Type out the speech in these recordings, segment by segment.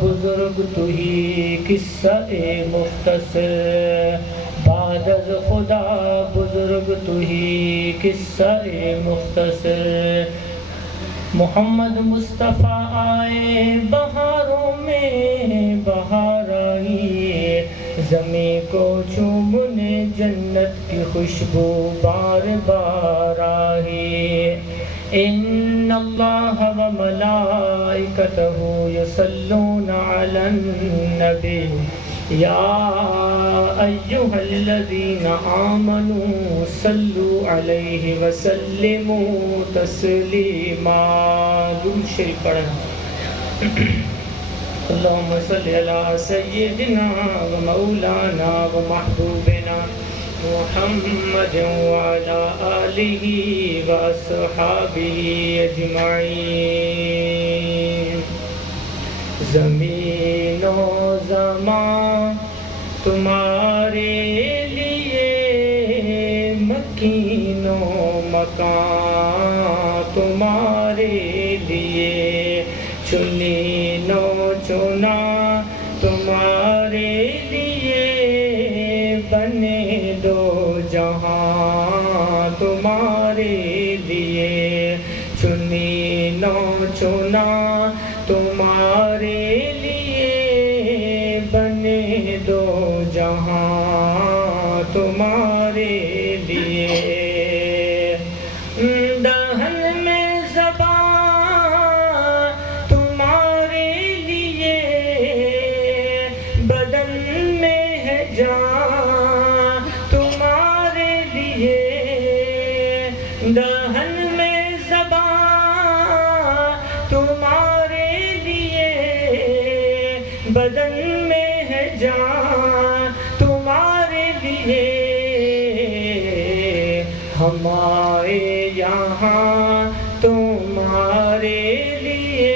بزرگ تو ہی قصہ مختصر، بعد از خدا بزرگ تو ہی قصہ مختصر. محمد مصطفیٰ آئے بہاروں میں بہار آئی، زمین کو چومنے جنت کی خوشبو بار بار آئی. ان اللہ و ملائکتہ یصلون علی النبی یا ایہا الذین آمنوا صلوا علیہ وسلموا تسلیما. درود شریف پڑھنا. اللہم صلی علی سیدنا و مولانا و محبوبنا محمد وعلى آلہ واصحابہ اجمعین. زمین و زمان تمہارے لیے، مکین و مکان تمہارے لیے، چنین و چنا تمہارے لیے، بنے دو جہاں تمہارے لیے، چنین و چنا تمہارے لیے، بنے دو جہاں تمہارے لیے. دہن میں زبان تمہارے لیے، بدن میں ہے جان تمہارے لیے. دہن میں زبان تمہارے لیے، بدن میں ہے جان تمہارے لیے. ہم آئے یہاں تمہارے لیے،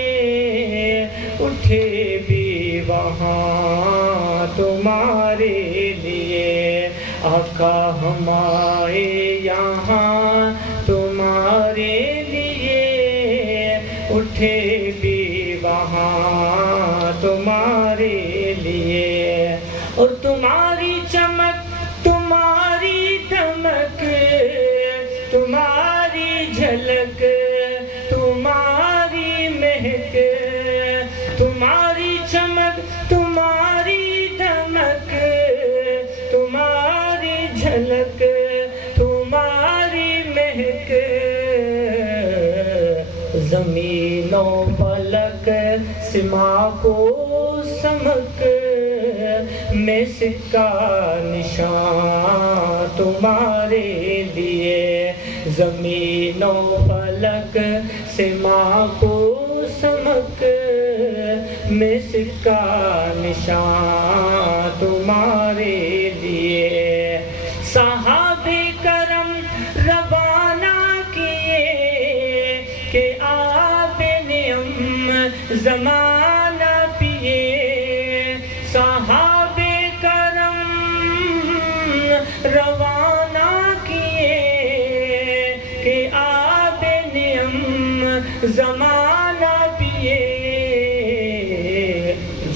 اٹھے بھی وہاں تمہارے لیے. آقا ہم آئے یہاں تمہارے لیے، اٹھے بھی وہاں تمہارے لیے. اور تمہاری چمک تمہاری دمک تمہاری جھلک تمہاری مہک، تمہاری چمک تمہاری دمک تمہاری جھلک تمہاری مہک. زمین و فلک سما کو سمک میں سکہ نشان تمہارے لیے. زمین و فلک سما کو سمک میں سکہ نشان تمہارے لیے. صحابہ کرم روانہ کیے کہ آب نعم زمانہ پیے. صحابہ کرم روانہ کیے کہ آب نعم زمانہ پیے.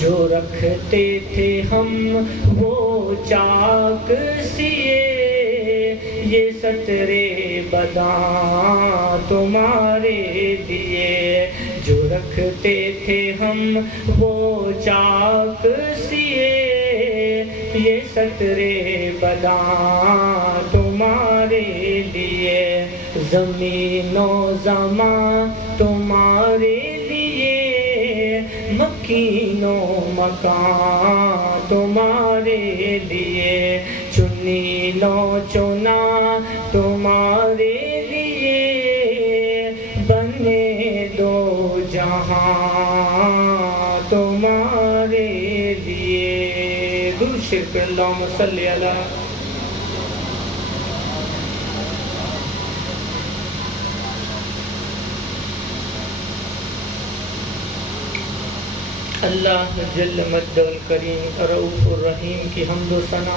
جو رکھتے تھے ہم وہ چاک سیے، یہ سطرے بداں تمہارے لیے. جو رکھتے تھے ہم وہ چاک سیے، یہ سطرے بداں تمہارے لیے. زمین و زمان تمہارے لیے، مکین و مکان تمہارے لیے، چنین و چنا تمہارے لیے، بنے دو جہاں تمہارے لیے. درود شریف. اللہم صلی علی. اللہ جل مجدہ الکریم رؤوف الرحیم کی حمد و ثنا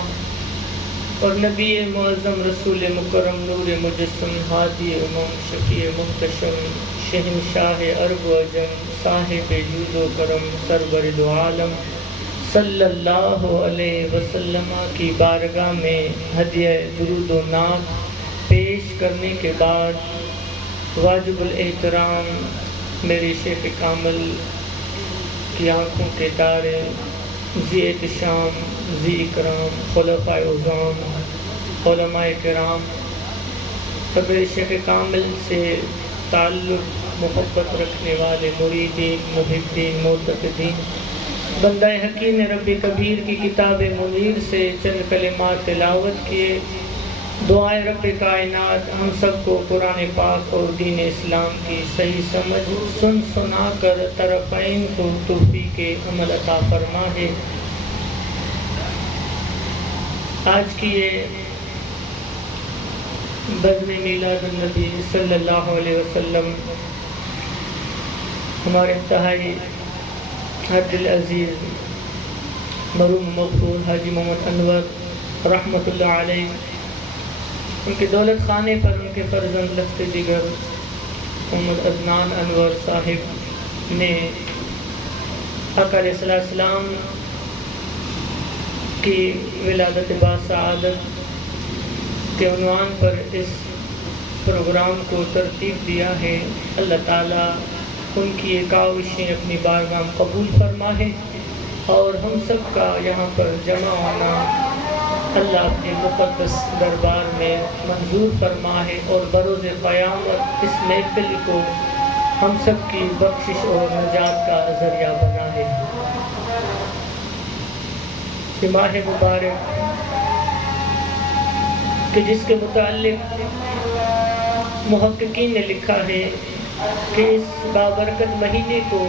اور نبی معظم رسول مکرم نور مجسم ہادی امم شفیع محتشم شہنشاہ عرب و عجم صاحب جود و کرم سرور دو عالم صلی اللہ علیہ وسلم کی بارگاہ میں ہدیہ درود و نعت پیش کرنے کے بعد واجب الاحترام میرے شیخ کامل کی آنکھوں کے تارے، ذی احتشام، ذی اکرام، خلفائے اعظام، علماء کرام، قبر شیخ کامل سے تعلق محبت رکھنے والے مریدین، محبین، معتقدین، بندہ حکیم رب کبیر کی کتاب منیر سے چند کلمات تلاوت کیے۔ دعائے رب کائنات ہم سب کو قرآن پاک اور دین اسلام کی صحیح سمجھ سن سنا کر طرفین کو توفیق عمل عطا فرمائے۔ آج کی یہ بزم میلاد النبی صلی اللہ علیہ وسلم ہمارے انتہائی حد العزیز مرحوم مغفور حاجی محمد انور رحمۃ اللہ علیہ، ان کے دولت خانے پر ان کے فرزند لخت جگر محمد عدنان انور صاحب نے آقا علیہ السلام کی ولادت باسعادت کے عنوان پر اس پروگرام کو ترتیب دیا ہے۔ اللہ تعالیٰ ان کی یہ کاوشیں اپنی بارگاہ میں قبول فرمائے اور ہم سب کا یہاں پر جمع ہونا اللہ اپنے مقدس دربار میں منظور فرمائے اور بروز قیامت اس محفل کو ہم سب کی بخشش اور نجات کا ذریعہ بنائے۔ یہ ماہ مبارک کہ جس کے متعلق محققین نے لکھا ہے کہ اس بابرکت مہینے کو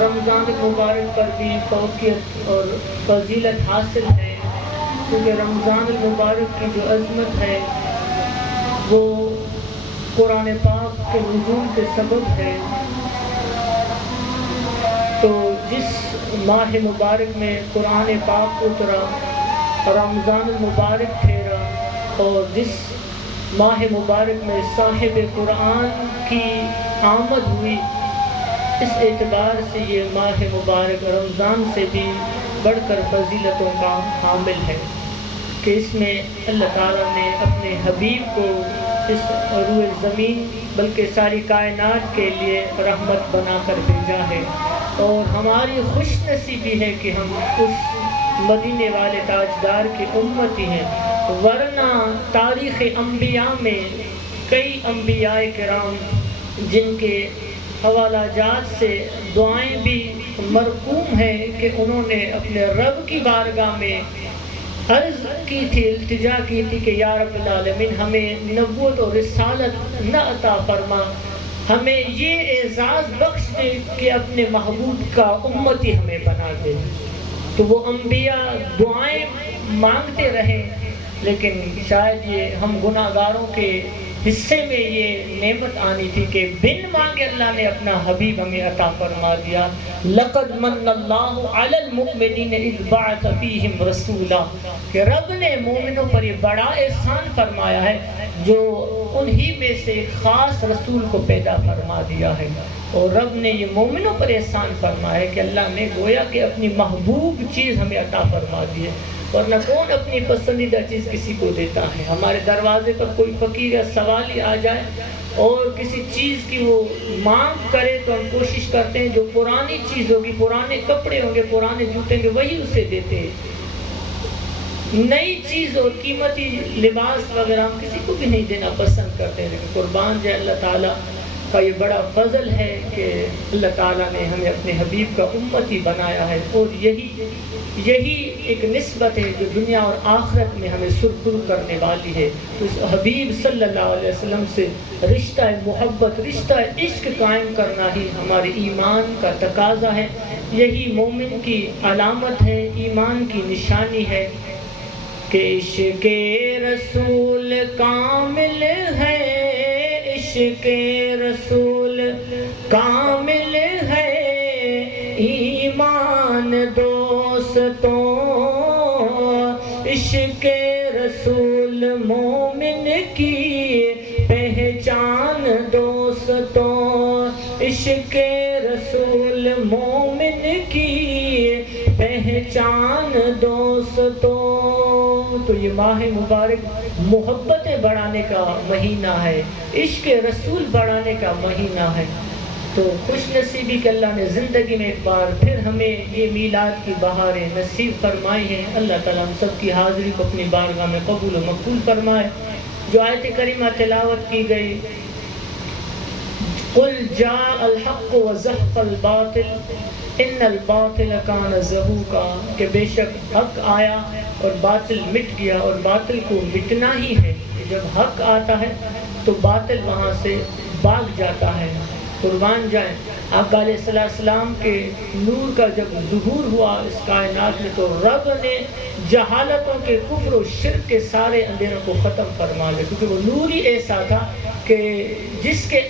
رمضان المبارک پر بھی فوقیت اور فضیلت حاصل ہے، کیونکہ رمضان المبارک کی جو عظمت ہے وہ قرآن پاک کے نزول کے سبب ہے۔ تو جس ماہ مبارک میں قرآن پاک اترا، رمضان المبارک ٹھہرا، اور جس ماہ مبارک میں صاحب قرآن کی آمد ہوئی، اس اعتبار سے یہ ماہ مبارک رمضان سے بھی بڑھ کر فضیلتوں کا حامل ہے کہ اس میں اللہ تعالیٰ نے اپنے حبیب کو اس روئے زمین بلکہ ساری کائنات کے لیے رحمت بنا کر بھیجا ہے، اور ہماری خوش نصیبی ہے کہ ہم اس مدینے والے تاجدار کی امتی ہیں، ورنہ تاریخ انبیاء میں کئی انبیاء کرام جن کے حوالہ جات سے دعائیں بھی مرقوم ہیں کہ انہوں نے اپنے رب کی بارگاہ میں عرض کی تھی، التجا کی تھی کہ یا رب العالمین ہمیں نبوت اور رسالت نہ عطا فرما، ہمیں یہ اعزاز بخش دے کہ اپنے محبوب کا امتی ہمیں بنا دے۔ تو وہ انبیاء دعائیں مانگتے رہے، لیکن شاید یہ ہم گناہ گاروں کے حصے میں یہ نعمت آنی تھی کہ بن مانگے اللہ نے اپنا حبیب ہمیں عطا فرما دیا۔ لقد من اللہ علی المؤمنین اذ بعث فیہم رسولا، کہ رب نے مومنوں پر یہ بڑا احسان فرمایا ہے جو انہی میں سے ایک خاص رسول کو پیدا فرما دیا ہے، اور رب نے یہ مومنوں پر احسان فرمایا ہے کہ اللہ نے گویا کہ اپنی محبوب چیز ہمیں عطا فرما دی ہے، ورنہ کون اپنی پسندیدہ چیز کسی کو دیتا ہے؟ ہمارے دروازے پر کوئی فقیر یا سوالی آ جائے اور کسی چیز کی وہ مانگ کرے تو ہم کوشش کرتے ہیں جو پرانی چیز ہوگی، پرانے کپڑے ہوں گے، پرانے جوتے ہوں گے، وہی اسے دیتے ہیں۔ نئی چیز اور قیمتی لباس وغیرہ ہم کسی کو بھی نہیں دینا پسند کرتے ہیں، لیکن قربان جائے اللہ تعالیٰ کا یہ بڑا فضل ہے کہ اللہ تعالیٰ نے ہمیں اپنے حبیب کا امتی بنایا ہے، اور یہی ایک نسبت ہے جو دنیا اور آخرت میں ہمیں سرخرو کرنے والی ہے۔ تو اس حبیب صلی اللہ علیہ وسلم سے رشتہ محبت، رشتہ عشق قائم کرنا ہی ہمارے ایمان کا تقاضا ہے، یہی مومن کی علامت ہے، ایمان کی نشانی ہے کہ عشق رسول کامل ہے، عشق رسول کامل ہے، ایمان دوستوں عشق رسول مومن کی پہچان دوستوں، عشق رسول مومن کی پہچان دوستوں۔ تو یہ ماہ مبارک محبتیں بڑھانے کا مہینہ ہے، عشق رسول بڑھانے کا مہینہ ہے۔ تو خوش نصیبی کہ اللہ نے زندگی میں ایک بار پھر ہمیں یہ میلاد کی بہاریں نصیب فرمائی ہیں۔ اللہ تعالیٰ ہم سب کی حاضری کو اپنی بارگاہ میں قبول و مقبول فرمائے۔ جو آیت کریمہ تلاوت کی گئی، قل جاء الحق وزهق الباطل ان الباطل کان زہوقا، کہ بے شک حق آیا اور باطل مٹ گیا، اور باطل کو مٹنا ہی ہے۔ جب حق آتا ہے تو باطل وہاں سے بھاگ جاتا ہے۔ قربان جائیں آقا علیہ السلام کے نور کا جب ظہور ہوا اس کائنات میں، تو رب نے جہالتوں کے، کفر و شرک کے سارے اندھیروں کو ختم فرما دیا، کیونکہ وہ نور ہی ایسا تھا کہ جس کے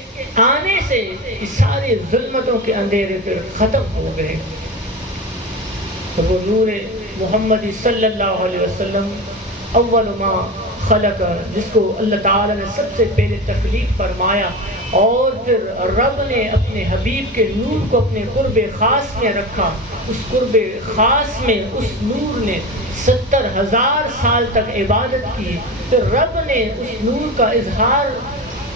آنے سے سارے ظلمتوں کے اندھیرے پھر ختم ہو گئے۔ تو وہ نور محمدی صلی اللہ علیہ وسلم اول ما خلق، جس کو اللہ تعالیٰ نے سب سے پہلے تخلیق فرمایا، اور پھر رب نے اپنے حبیب کے نور کو اپنے قرب خاص میں رکھا۔ اس قرب خاص میں اس نور نے 70,000 سال تک عبادت کی۔ پھر رب نے اس نور کا اظہار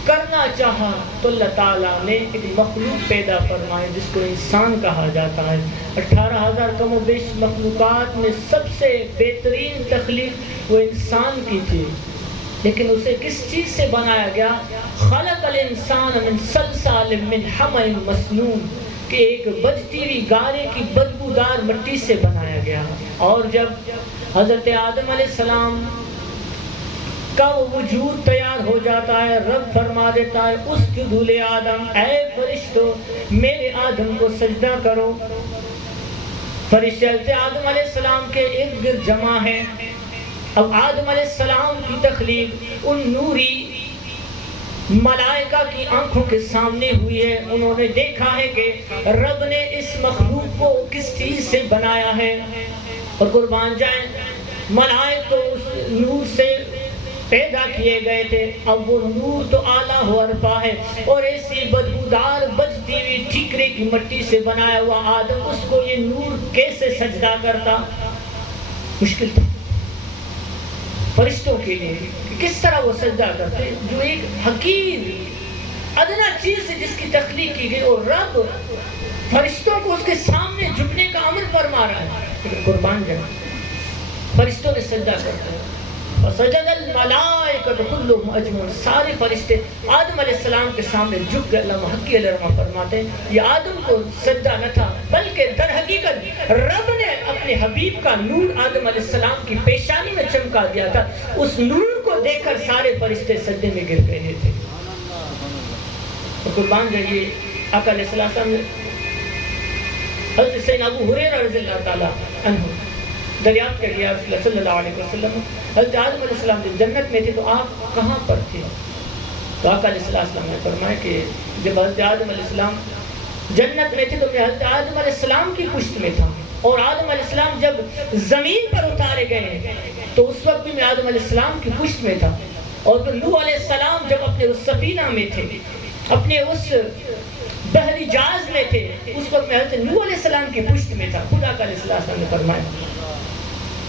کرنا چاہا تو اللہ تعالیٰ نے ایک مخلوق پیدا فرمائی جس کو انسان کہا جاتا ہے۔ 18,000 کم و بیش مخلوقات میں سب سے بہترین تخلیق وہ انسان کی تھی، لیکن اسے کس چیز سے بنایا گیا؟ خلق الانسان من صلصال من حمأ مسنون، کہ ایک بجتی ہوئی گارے کی بدبودار مٹی سے بنایا گیا۔ اور جب حضرت آدم علیہ السلام کا وہ وجود تیار ہو جاتا ہے، رب فرما دیتا ہے اسجدوا لآدم، اے فرشتوں میرے آدم کو سجدہ کرو۔ فرشتے حضرت آدم علیہ السلام کے ارد گرد جمع ہیں۔ اب آدم علیہ السلام کی تخلیق ان نوری ملائکہ کی آنکھوں کے سامنے ہوئی ہے۔ انہوں نے دیکھا ہے کہ رب نے اس مخلوق کو کس چیز سے بنایا ہے، اور قربان جائیں ملائکہ تو اس نور سے پیدا کیے گئے تھے۔ اب وہ نور تو اعلیٰ و ارفع ہے، اور ایسی بدبودار بجتی ہوئی ٹھیکرے کی مٹی سے بنایا ہوا آدم، اس کو یہ نور کیسے سجدہ کرتا؟ مشکل تھا فرشتوں کے لیے، کس طرح وہ سجدہ کرتے جو ایک حقیر ادنا چیز ہے جس کی تخلیق کی گئی، اور رب فرشتوں کو اس کے سامنے جھکنے کا امر فرما رہا ہے۔ قربان جائیں فرشتوں نے سجدہ کرتے ہیں، فسجد الملائکۃ کلھم اجمعون، سارے فرشتے آدم علیہ السلام کے سامنے جھک گئے۔ علامہ حقی علیہ الرحمہ فرماتے ہیں یہ آدم کو سجدہ نہ تھا، بلکہ در حقیقت رب نے اپنے حبیب کا نور آدم علیہ السلام کی پیشانی میں چمکا دیا تھا۔ اس نور کو دیکھ کر سارے فرشتے سجدے میں گر گئے تھے۔ قربان جائیے آقا علیہ السلام نے حضرت سیدنا ابو ہریرہ رضی اللہ تعالیٰ عنہ دریافت کر لیا رسول اللہ صلی اللہ علیہ وسلم، حضرت آدم علیہ السلام جب جنت میں تھے تو آپ کہاں پر تھے؟ تو آقا علیہ السلام نے فرمایا کہ جب حضرت آدم علیہ السلام جنت میں تھے تو میں حضرت آدم علیہ السلام کی پشت میں تھا، اور آدم علیہ السلام جب زمین پر اتارے گئے تو اس وقت بھی میں آدم علیہ السلام کی پشت میں تھا، اور پھر نوح علیہ السلام جب اپنے اس سفینہ میں تھے، اپنے اس بحری جہاز میں تھے، اس وقت میں حضرت نوح علیہ السلام کی پشت میں تھا۔ خدا کا علیہ السلام نے فرمایا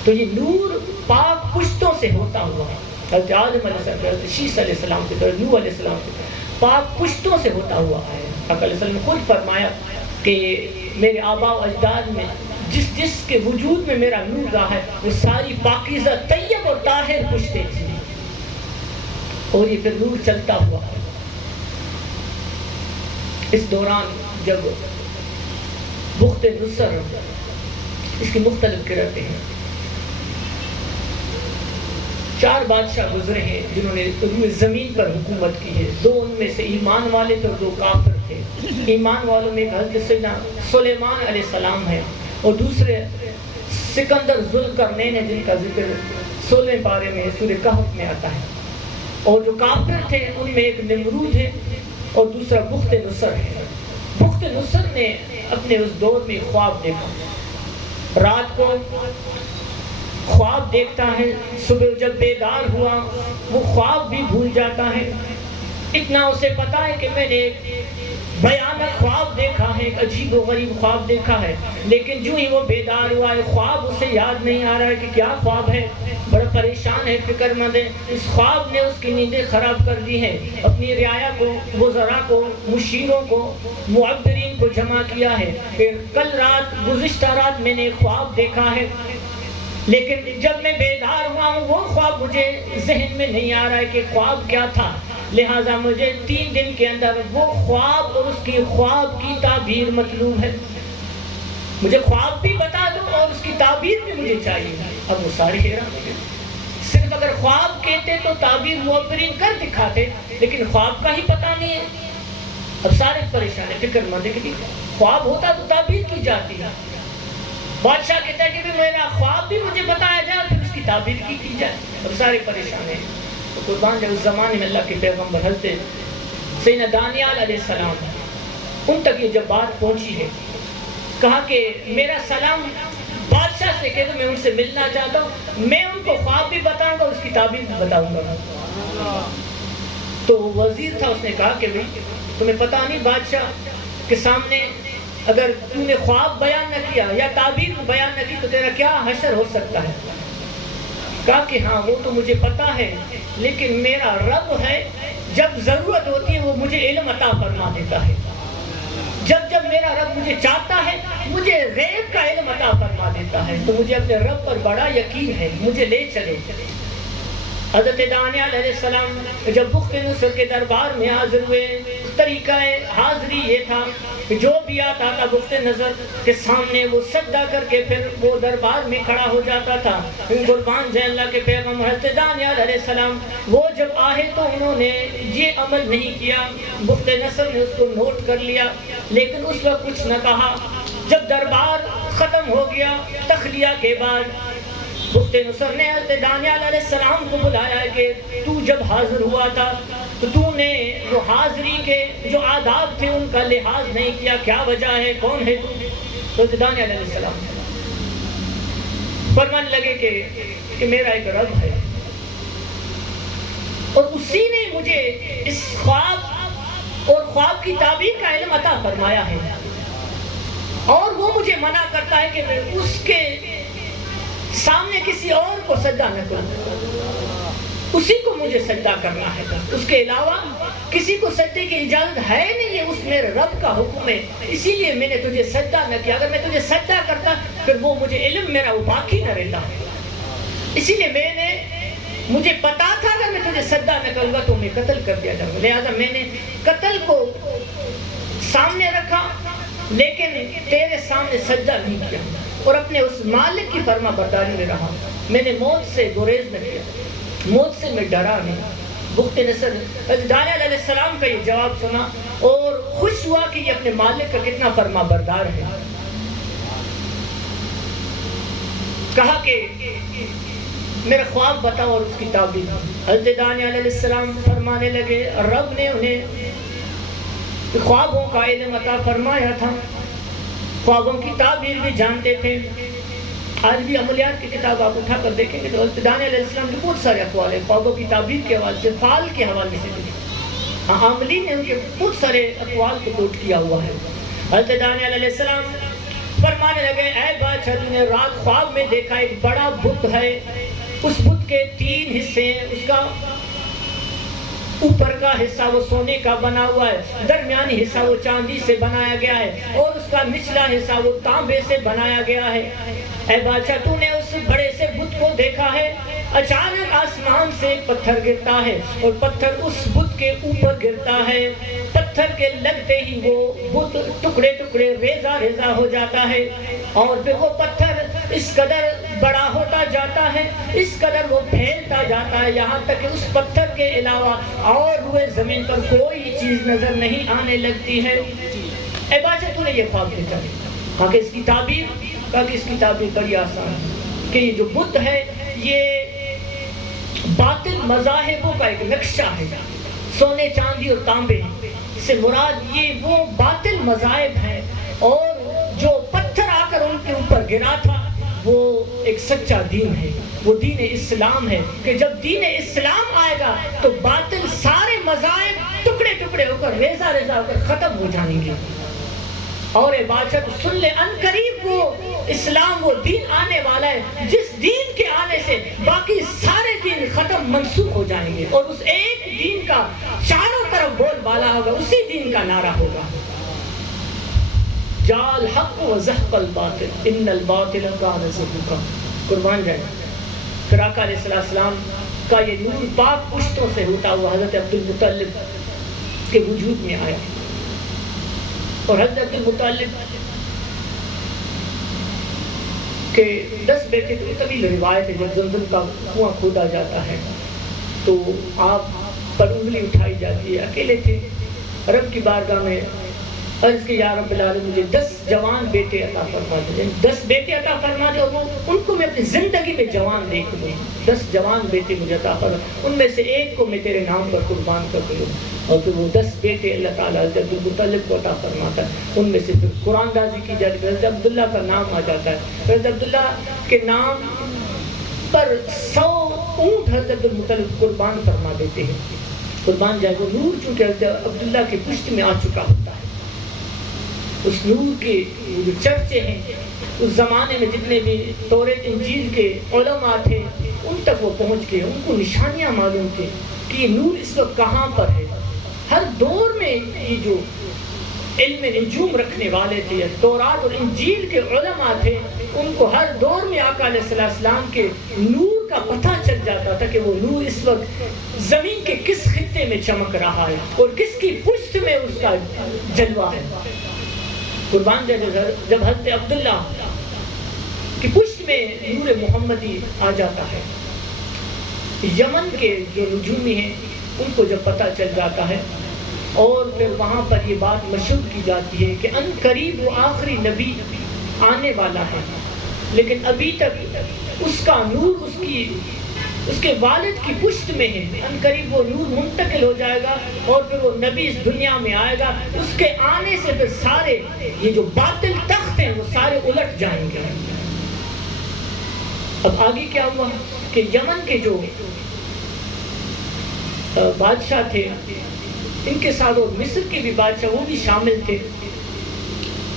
تو یہ نور پاک پشتوں سے ہوتا ہوا، حضرت آدم علیہ السلام، حضرت شیس علیہ السلام سے، نوح علیہ السلام سے پاک پشتوں سے ہوتا ہوا ہے۔ آقا علیہ السلام نے خود فرمایا کہ میرے آباء و اجداد میں جس کے وجود میں میرا نور رہا ہے وہ ساری پاکیزہ طیب اور طاہر پشتیں تھیں، اور یہ پھر نور چلتا ہوا ہے۔ اس دوران جب بخت نصر، اس کی مختلف قرتیں ہیں، 4 بادشاہ گزرے ہیں جنہوں نے روئے زمین پر حکومت کی ہے۔ 2 ان میں سے ایمان والے تھے اور 2 کافر تھے۔ ایمان والوں میں ایک حضرت سیدنا سلیمان علیہ السلام ہے، اور دوسرے سکندر ذوالقرنین ہے جن کا ذکر 16 پارے میں سورہ کہف میں آتا ہے۔ اور جو کافر تھے ان میں ایک نمرود ہے اور دوسرا بخت نصر ہے۔ بخت نصر نے اپنے اس دور میں خواب دیکھا، رات کو خواب دیکھتا ہے، صبح جب بیدار ہوا وہ خواب بھی بھول جاتا ہے۔ اتنا اسے پتا ہے کہ میں نے ایک بھیانک خواب دیکھا ہے، ایک عجیب و غریب خواب دیکھا ہے، لیکن جو ہی وہ بیدار ہوا ہے خواب اسے یاد نہیں آ رہا ہے کہ کیا خواب ہے۔ بڑا پریشان ہے، فکر مند ہے، اس خواب نے اس کی نیندیں خراب کر دی ہے۔ اپنی رعایا کو، وزراء کو، مشیروں کو، معبرین کو جمع کیا ہے کہ کل رات، گزشتہ رات میں نے خواب دیکھا ہے، لیکن جب میں بیدار ہوا ہوں وہ خواب مجھے ذہن میں نہیں آ رہا ہے کہ خواب کیا تھا، لہٰذا مجھے 3 دن کے اندر وہ خواب اور اس کی خواب کی تعبیر مطلوب ہے۔ مجھے خواب بھی بتا دو اور اس کی تعبیر بھی مجھے چاہیے۔ اب وہ سارے حیران ہو گئے، صرف اگر خواب کہتے تو تعبیر معبرین کر دکھاتے، لیکن خواب کا ہی پتہ نہیں ہے۔ اب سارے پریشان ہیں، فکر مند ہے کہ خواب ہوتا تو تعبیر کی جاتی ہے۔ بادشاہ کہتا ہے کہ میرا خواب بھی مجھے بتایا جائے پھر اس کی تعبیر کی جائے۔ اب سارے پریشان ہیں۔ تو قربان جب اس زمانے میں اللہ کے پیغمبر حضرت سیدنا دانیال علیہ السلام ان تک یہ جب بات پہنچی ہے، کہا کہ میرا سلام بادشاہ سے کہہ دو، میں ان سے ملنا چاہتا ہوں، میں ان کو خواب بھی بتاؤں گا، اس کی تعبیر بھی بتاؤں گا۔ تو وزیر تھا، اس نے کہا کہ بھئی تمہیں پتہ نہیں بادشاہ کے سامنے اگر تم نے خواب بیان نہ کیا یا تعبیر بیان نہ کی تو تیرا کیا حشر ہو سکتا ہے؟ کہا کہ ہاں وہ تو مجھے پتا ہے، لیکن میرا رب ہے، جب ضرورت ہوتی ہے وہ مجھے علم عطا فرما دیتا ہے۔ جب میرا رب مجھے چاہتا ہے مجھے غیب کا علم عطا فرما دیتا ہے، تو مجھے اپنے رب پر بڑا یقین ہے، مجھے لے چلے۔ حضرت دانیال علیہ السلام جب بخت نصر کے دربار میں حاضر ہوئے، طریقہ حاضری یہ تھا کہ جو بھی آتا تھا بخت نصر کے سامنے وہ سجدہ کر کے پھر وہ دربار میں کھڑا ہو جاتا تھا۔ قربان جائے اللہ کے پیغمبر حضرت دانیال علیہ السلام وہ جب آئے تو انہوں نے یہ عمل نہیں کیا، بخت نصر نے اس کو نوٹ کر لیا، لیکن اس وقت کچھ نہ کہا۔ جب دربار ختم ہو گیا تخلیہ کے بعد، بخت نصر نے حضرت دانیال علیہ السلام کو بلایا کہ تو جب حاضر ہوا تھا تو تو نے وہ حاضری کے جو آداب تھے ان کا لحاظ نہیں کیا، کیا وجہ ہے، کون ہے تو؟ حضرت دانیال علیہ السلام فرمان لگے کہ میرا ایک رب ہے اور اسی نے مجھے اس خواب اور خواب کی تعبیر کا علم عطا فرمایا ہے، اور وہ مجھے منع کرتا ہے کہ میں اس کے سامنے کسی اور کو سجدہ نہ کروں، اسی کو مجھے سجدہ کرنا ہے، اس کے علاوہ کسی کو سجدے کی اجازت ہے نہیں، یہ اس میرے رب کا حکم ہے، اسی لیے میں نے تجھے سجدہ نہ کیا۔ اگر میں تجھے سجدہ کرتا پھر وہ مجھے علم میرا وہ باقی نہ رہتا، اسی لیے مجھے پتا تھا اگر میں تجھے سجدہ نہ کروں گا تو میں قتل کر دیا جاؤں گا، لہذا میں نے قتل کو سامنے رکھا لیکن تیرے سامنے سجدہ نہیں کیا، اور اپنے اس مالک کی فرما برداری میں رہا۔ میں نے موت سے گریز نہ کیا، موت سے میں ڈرا نہیں۔ بخت نصر دانیال علیہ السلام کا یہ جواب سنا اور خوش ہوا کہ یہ اپنے مالک کا کتنا فرما بردار ہے۔ کہا کہ میرا خواب بتاؤ اور اس کی تعبیر۔ حضرت دانیال علیہ السلام فرمانے لگے رب نے انہیں خوابوں کا علم عطا فرمایا تھا، خوابوں کی تعبیر بھی جانتے تھے۔ آج بھی عملیات کی کتاب آپ اٹھا کر دیکھیں گے تو حضرت دانیال علیہ السلام کے بہت سارے اقوال ہیں، خوابوں کی تعبیر کے حوالے سے، فعال کے حوالے سے بھی۔ عاملین نے ان کے بہت سارے اقوال کو نوٹ کیا ہوا ہے۔ حضرت دانیال علیہ السلام فرمانے لگے اے بادشاہ تو نے رات خواب میں دیکھا ایک بڑا بت ہے، اس بت کے 3 حصے ہیں، اس کا اوپر کا حصہ وہ سونے کا بنا ہوا ہے، درمیانی حصہ وہ چاندی سے بنایا گیا ہے، اور اس کا نچلا حصہ وہ تانبے سے بنایا گیا ہے۔ اے بادشاہ تو نے اس بڑے سے بت کو دیکھا ہے، اچانک آسمان سے ایک پتھر گرتا ہے اور پتھر اس بت کے اوپر گرتا ہے، پتھر کے لگتے ہی وہ بت ٹکڑے ٹکڑے ریزہ ریزہ ہو جاتا ہے، اور پھر وہ پتھر اس قدر بڑا ہوتا جاتا ہے، اس قدر وہ پھیلتا جاتا ہے، یہاں تک کہ اس پتھر کے علاوہ اور روئے زمین پر کوئی چیز نظر نہیں آنے لگتی ہے۔ اے بادشاہ تو نے یہ خواب دیکھا، کہا کہ اس کی تعبیر، کہا کہ اس کی تعبیر بڑی آسان ہے کہ یہ جو بت ہے یہ باطل مذاہبوں کا ایک نقشہ ہے، سونے چاندی اور تانبے سے مراد یہ وہ باطل مذاہب ہیں، اور جو پتھر آ کر ان کے اوپر گرا تھا وہ ایک سچا دین ہے، وہ دین اسلام ہے کہ جب دین اسلام آئے گا تو باطل سارے مذاہب ٹکڑے ٹکڑے ہو کر ریزہ ریزہ ہو کر ختم ہو جائیں گے۔ اور اے بادشاہ سن لے، ان قریب وہ اسلام، وہ دین آنے والا ہے جس دین کے آنے سے باقی سارے دین ختم منسوخ ہو جائیں گے، اور اس ایک دین کا چاروں طرف بول بالا ہوگا، اسی دین کا نعرہ ہوگا جاء الحق وزهق الباطل ان الباطل کان زہوقا۔ قربان جائے۔ پھر آقا علیہ السلام کا یہ نور پاک پشتوں سے ہوتا ہوا حضرت عبد المطلب کے وجود میں آیا، اور حضرت عبد المطلب کے 10 بیٹے تھے۔ طویل روایت ہے، جب زمزم کا کنواں کھودا جاتا ہے تو آپ پر انگلی اٹھائی جاتی ہے، اکیلے تھے، رب کی بارگاہ میں عرض کہ یا رب العالمین مجھے 10 جوان بیٹے عطا فرما دے، 10 بیٹے عطا فرما دے، اور ان کو میں اپنی زندگی میں جوان دیکھ لوں، 10 جوان بیٹے مجھے عطا فرما، ان میں سے ایک کو میں تیرے نام پر قربان کر دوں۔ اور پھر وہ 10 بیٹے اللہ تعالیٰ حضرت عبدالمطلب کو عطا فرماتا ہے، ان میں سے پھر قرآن دازی کی جاتی ہے، حضرت عبداللہ کا نام آ جاتا ہے، حضرت عبداللہ کے نام پر 100 اونٹ حضرت عبدالمطلب قربان فرما دیتے ہیں۔ قربان جائے، وہ نور چونکہ حضرت عبداللہ کے پشت میں آ چکا ہوتا ہے، اس نور کے جو چرچے ہیں اس زمانے میں جتنے بھی توریت انجیل کے علماء تھے ان تک وہ پہنچ گئے، ان کو نشانیاں معلوم تھیں کہ یہ نور اس وقت کہاں پر ہے۔ ہر دور میں یہ جو علم نجوم رکھنے والے تھے، تورات اور انجیل کے علماء تھے، ان کو ہر دور میں آقا علیہ السلام کے نور کا پتہ چل جاتا تھا کہ وہ نور اس وقت زمین کے کس خطے میں چمک رہا ہے اور کس کی پشت میں اس کا جلوہ ہے۔ قربان جائے، جب حضرت عبداللہ کی پشت میں نور محمدی آ جاتا ہے، یمن کے جو نجومی ہیں ان کو جب پتہ چل جاتا ہے، اور پھر وہاں پر یہ بات مشہور کی جاتی ہے کہ ان قریب وہ آخری نبی آنے والا ہے، لیکن ابھی تک اس کا نور اس کے والد کی پشت میں ہے، ان قریب وہ نور منتقل ہو جائے گا اور پھر وہ نبی اس دنیا میں آئے گا، اس کے آنے سے پھر سارے یہ جو باطل تخت ہیں وہ سارے الٹ جائیں گے۔ اب آگے کیا ہوا کہ یمن کے جو بادشاہ تھے ان کے ساتھ اور مصر کے بھی بادشاہ وہ بھی شامل تھے،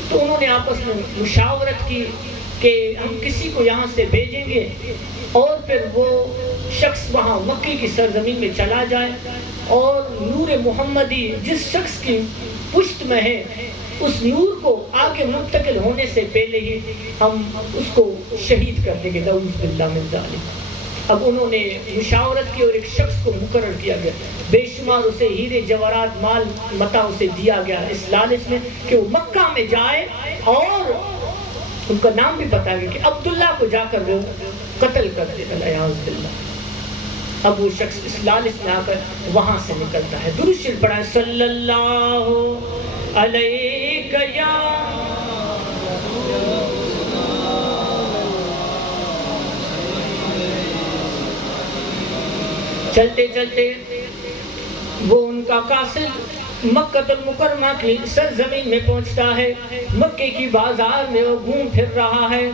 تو انہوں نے آپس میں مشاورت کی کہ ہم کسی کو یہاں سے بھیجیں گے اور پھر وہ شخص وہاں مکے کی سرزمین میں چلا جائے اور نور محمدی جس شخص کی پشت میں ہے اس نور کو آگے منتقل ہونے سے پہلے ہی ہم اس کو شہید کر دیں گے، نعوذ باللہ من ذالک۔ اب انہوں نے مشاورت کی اور ایک شخص کو مقرر کیا گیا، بے شمار اسے ہیرے جواہرات مال متا اسے دیا گیا اس لالچ میں کہ وہ مکہ میں جائے، اور ان کا نام بھی بتایا گیا کہ عبداللہ کو جا کر وہ قتل کر دے، الیاذ باللہ۔ اب وہ شخص اس لالچ میں آ کر وہاں سے نکلتا ہے۔ درود شریف پڑھائیں، صلی اللہ علیہ یا چلتے چلتے وہ ان کا قاصد مکہ المکرمہ کی سرزمین میں پہنچتا ہے، مکے کی بازار میں وہ گھوم پھر رہا ہے۔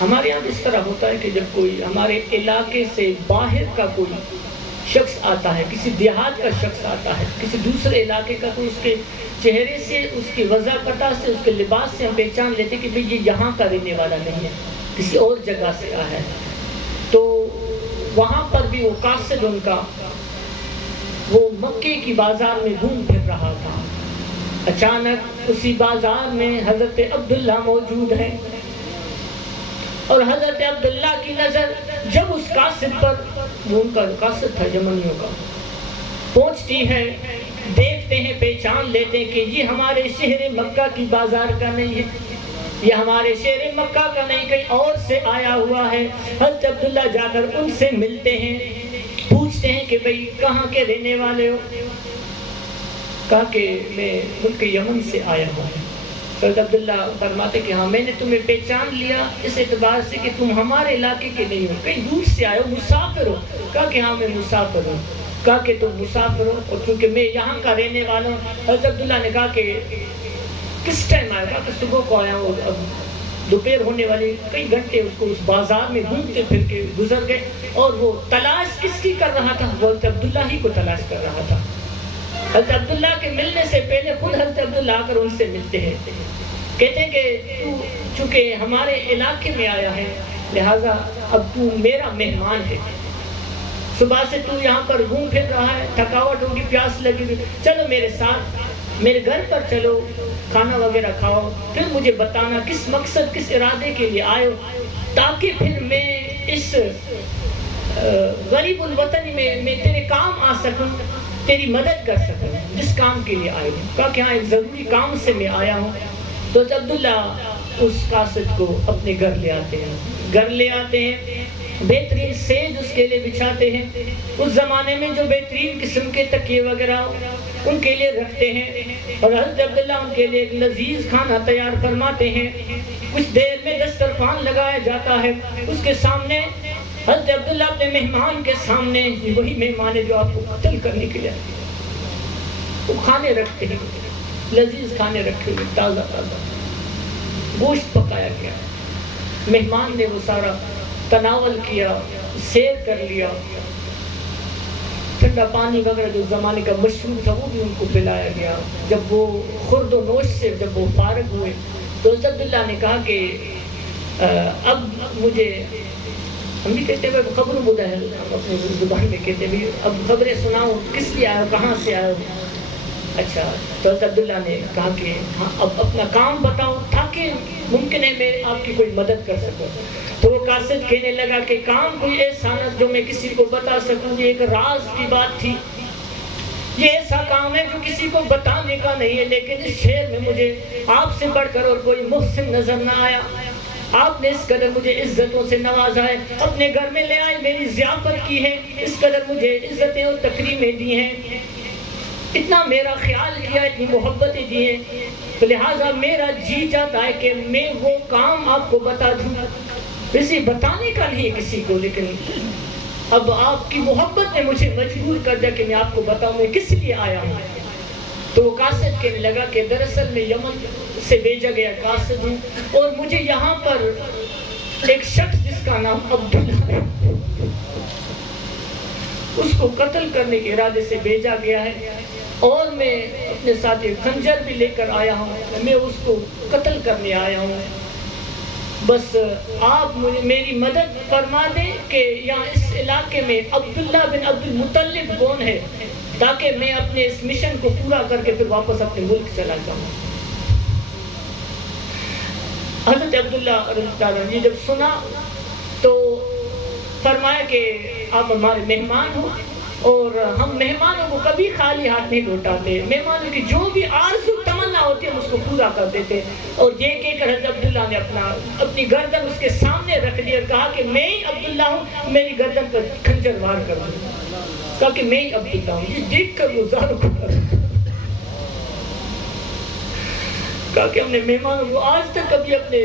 ہمارے یہاں اس طرح ہوتا ہے کہ جب کوئی ہمارے علاقے سے باہر کا کوئی شخص آتا ہے، کسی دیہات کا شخص آتا ہے، کسی دوسرے علاقے کا، تو اس کے چہرے سے، اس کی وضاحت سے، اس کے لباس سے ہم پہچان لیتے کہ بھئی یہ یہاں کا رہنے والا نہیں ہے، کسی اور جگہ سے آیا ہے۔ تو وہاں پر بھی وہ قاصد ان کا وہ مکے کی بازار میں گھوم پھر رہا تھا، اچانک اسی بازار میں حضرت عبداللہ موجود ہیں، اور حضرت عبداللہ کی نظر جب اس قاصد پر، وہ ان کا قاصد تھا یمنیوں کا، پہنچتی ہے، دیکھتے ہیں، پہچان لیتے ہیں کہ یہ ہمارے شہر مکہ کی بازار کا نہیں ہے، یہ ہمارے شہر مکہ کا نہیں، کہیں اور سے آیا ہوا ہے۔ حضرت عبداللہ جا کر ان سے ملتے ہیں، پوچھتے ہیں کہ بھئی کہاں کے رہنے والے ہو؟ کہا کہ میں ملک یمن سے آیا ہوا ہوں۔ حضرت عبداللہ فرماتے کہ ہاں میں نے تمہیں پہچان لیا اس اعتبار سے کہ تم ہمارے علاقے کے نہیں ہو، کہیں دور سے آئے ہو، مسافر ہو؟ کہا کہ ہاں میں مسافر ہوں۔ کہا کہ تم مسافر ہو اور کیونکہ میں یہاں کا رہنے والا ہوں۔ حضرت عبداللہ نے کہا کہ کس ٹائم آیا تھا؟ کہ صبح کو آیا ہوں، اب دوپہر ہونے والے کئی گھنٹے اس کو اس بازار میں گھومتے پھر کے گزر گئے، اور وہ تلاش کس کی کر رہا تھا؟ وہ حضرت عبداللہ ہی کو تلاش کر رہا تھا۔ حضرت عبداللہ کے ملنے سے پہلے خود حضرت عبداللہ آ کر ان سے ملتے ہیں، کہتے ہیں کہ تو چونکہ ہمارے علاقے میں آیا ہے لہٰذا اب تو میرا مہمان ہے، صبح سے تو یہاں پر گھوم پھر رہا ہے، تھکاوٹ ہوگی، پیاس لگی ہوئی، چلو میرے ساتھ میرے گھر پر چلو، کھانا وغیرہ کھاؤ، پھر مجھے بتانا کس مقصد کس ارادے کے لیے آئے ہو، تاکہ پھر میں اس غریب الوطن میں تیرے کام آ سکوں، تیری مدد کر سکوں جس کام کے لیے آئے ہوں۔ کہا کہ ہاں ایک ضروری کام سے میں آیا ہوں۔ تو عبداللہ اس قاصد کو اپنے گھر لے آتے ہیں، گھر لے آتے ہیں، بہترین سیج اس کے لیے بچھاتے ہیں، اس زمانے میں جو بہترین قسم کے تکیے وغیرہ ان کے لیے رکھتے ہیں، اور حضرت عبداللہ ان کے لیے ایک لذیذ کھانا تیار فرماتے ہیں۔ کچھ دیر میں دسترخوان لگایا جاتا ہے، اس کے سامنے حضرت عبداللہ اپنے مہمان کے سامنے، وہی مہمان ہے جو آپ کو قتل کرنے کے لیے آتے ہیں، وہ کھانے رکھتے ہیں، لذیذ کھانے رکھے ہوئے، تازہ تازہ گوشت پکایا گیا، مہمان نے وہ سارا تناول کیا، سیر کر لیا، ٹھنڈا پانی وغیرہ جو زمانے کا مشروب تھا وہ بھی ان کو پلایا گیا۔ جب وہ خورد و نوش سے جب وہ فارغ ہوئے تو حضرت عبداللہ نے کہا کہ اب مجھے، ہم بھی کہتے ہیں خبر بدا ہے، ہم اپنی زبان میں کہتے ہیں اب خبریں سناؤ، کس لیے آئے ہو، کہاں سے آئے ہو؟ اچھا، تو حضرت عبداللہ نے کہا کہ ہاں اب اپنا کام بتاؤ تاکہ ممکن ہے میں آپ کی کوئی مدد کر سکوں۔ تو وہ قاصد کہنے لگا کہ کام کوئی ایسا نہ جو میں کسی کو بتا سکوں، یہ ایک راز کی بات تھی، یہ ایسا کام ہے جو کسی کو بتانے کا نہیں ہے، لیکن اس شہر میں مجھے آپ سے بڑھ کر اور کوئی محسن نظر نہ آیا، آپ نے اس قدر مجھے عزتوں سے نوازا ہے، اپنے گھر میں لے آئے، میری ضیافت کی ہے، اس قدر مجھے عزتیں اور تکریمیں دی ہیں، اتنا میرا خیال کیا، اتنی محبتیں دی ہیں، تو لہٰذا میرا جی چاہتا ہے کہ میں وہ کام آپ کو بتا دوں، ویسے بتانے کا نہیں ہے کسی کو، لیکن اب آپ کی محبت نے مجھے مجبور کر دیا کہ میں آپ کو بتاؤں میں کس لیے آیا ہوں۔ تو وہ قاصد کہنے لگا کہ دراصل میں یمن سے بھیجا گیا قاصد ہوں، اور مجھے یہاں پر ایک شخص جس کا نام عبداللہ ہے اس کو قتل کرنے کے ارادے سے بھیجا گیا ہے، اور میں اپنے ساتھ ایک خنجر بھی لے کر آیا ہوں، میں اس کو قتل کرنے آیا ہوں، بس آپ مجھے میری مدد فرما دیں کہ یہاں اس علاقے میں عبداللہ بن عبد المطلب کون ہے، تاکہ میں اپنے اس مشن کو پورا کر کے پھر واپس اپنے ملک چلا جاؤں۔ حضرت عبداللہ رضی اللہ عنہ جب سنا تو فرمایا کہ آپ ہمارے مہمان ہو، اور ہم مہمانوں کو کبھی خالی ہاتھ نہیں لوٹاتے، مہمانوں کی جو بھی آرزو تمنا ہوتی ہے ہم اس کو پورا کر دیتے، اور یہ کہہ کر حضرت عبداللہ نے اپنی گردن اس کے سامنے رکھ دی اور کہا کہ میں ہی عبداللہ ہوں، میری گردن پر خنجر وار کر دوں، کہا کہ میں ہی عبداللہ ہوں۔ یہ دیکھ کر وہ زاروں کو کہا کہ ہم نے مہمانوں کو آج تک کبھی اپنے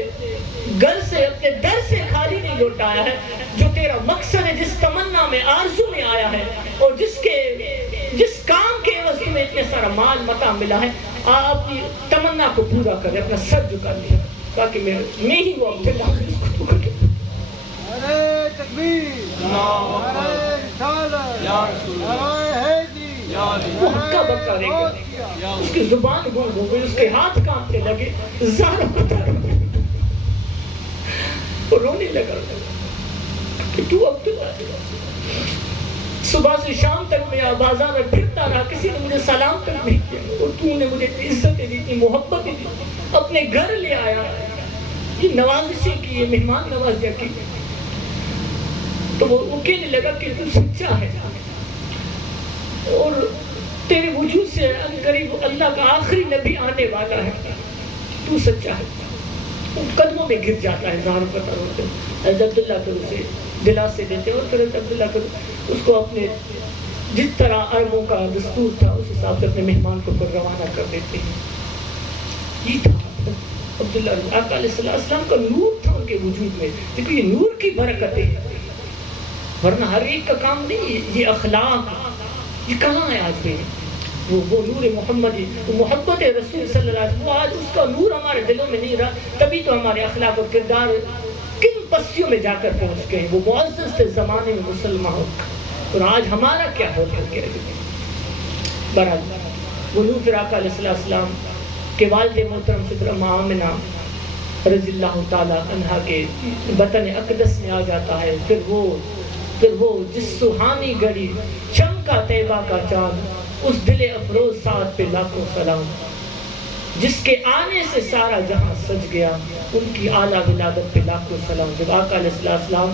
گھر سے اپنے در سے خالی نہیں لوٹایا ہے، جو تیرا مقصد ہے، جس تمنا میں آرزو میں آیا ہے، اور جس کام کے عوض میں اتنا سارا مال متاع ملا ہے، اپنی تمنا کو پورا کرے، اپنا سر جھکا لیا، تاکہ میں ہی وہ عبداللہ ہوں جس کو تو کرے۔ نعرہ تکبیر، نعرہ رسالت، نعرہ حیدری، وہ ہکا بکا رہ گیا، اس کی زبان گونگ ہو گئی، اس کے ہاتھ کانپنے لگے، زاروں کو وہ رونے لگا کہ تو عبداللہ صبح سے شام تک میں بازار میں پھرتا رہا، کسی نے مجھے سلام تک نہیں کیا، اور تو نے مجھے عزتیں دی، اتنی محبتیں دی، اپنے گھر لے آیا، یہ نوازشیں کی، یہ مہمان نوازیاں کی۔ تو وہ کہنے لگا کہ تو سچا ہے، اور تیرے وجود سے قریب اللہ کا آخری نبی آنے والا ہے، تو سچا ہے۔ قدموں میں گر جاتا ہے، زاروں کا تر ہوتے ہیں، حضرت عبداللہ کو اسے دلاسے دیتے ہیں، اور پھر حضرت عبداللہ کو اس کو اپنے جس طرح عربوں کا دستور تھا اس حساب سے اپنے مہمان کو پھر روانہ کر دیتے ہیں۔ یہ تھا عبداللہ، آقا علیہ السلام کا نور تھا ان کے وجود میں، لیکن یہ نور کی برکتیں، ورنہ ہر ایک کا کام نہیں، یہ اخلاق یہ کہاں ہے آج بھی؟ وہ نور محمدی، وہ محبت رسول صلی اللہ علیہ وسلم، وہ آج اس کا نور ہمارے دلوں میں نہیں رہا، تبھی تو ہمارے اخلاق و کردار کن پستیوں میں جا کر پہنچ گئے. وہ معزز تھے زمانے میں مسلمان، اور آج ہمارا کیا ہو کر کے برحال وہ نور پھر آقا علیہ السلام کے والد محترم فطرت آمنہ رضی اللہ تعالی عنہ کے وطن اقدس میں آ جاتا ہے. پھر وہ جس سہانی گھڑی چمکا طیبہ کا چاند، اس دل افروز ساتھ پہ لاکھوں سلام، جس کے آنے سے سارا جہاں سج گیا، ان کی اعلیٰ ولادت پہ لاکھوں سلام. جب آقا علیہ السلام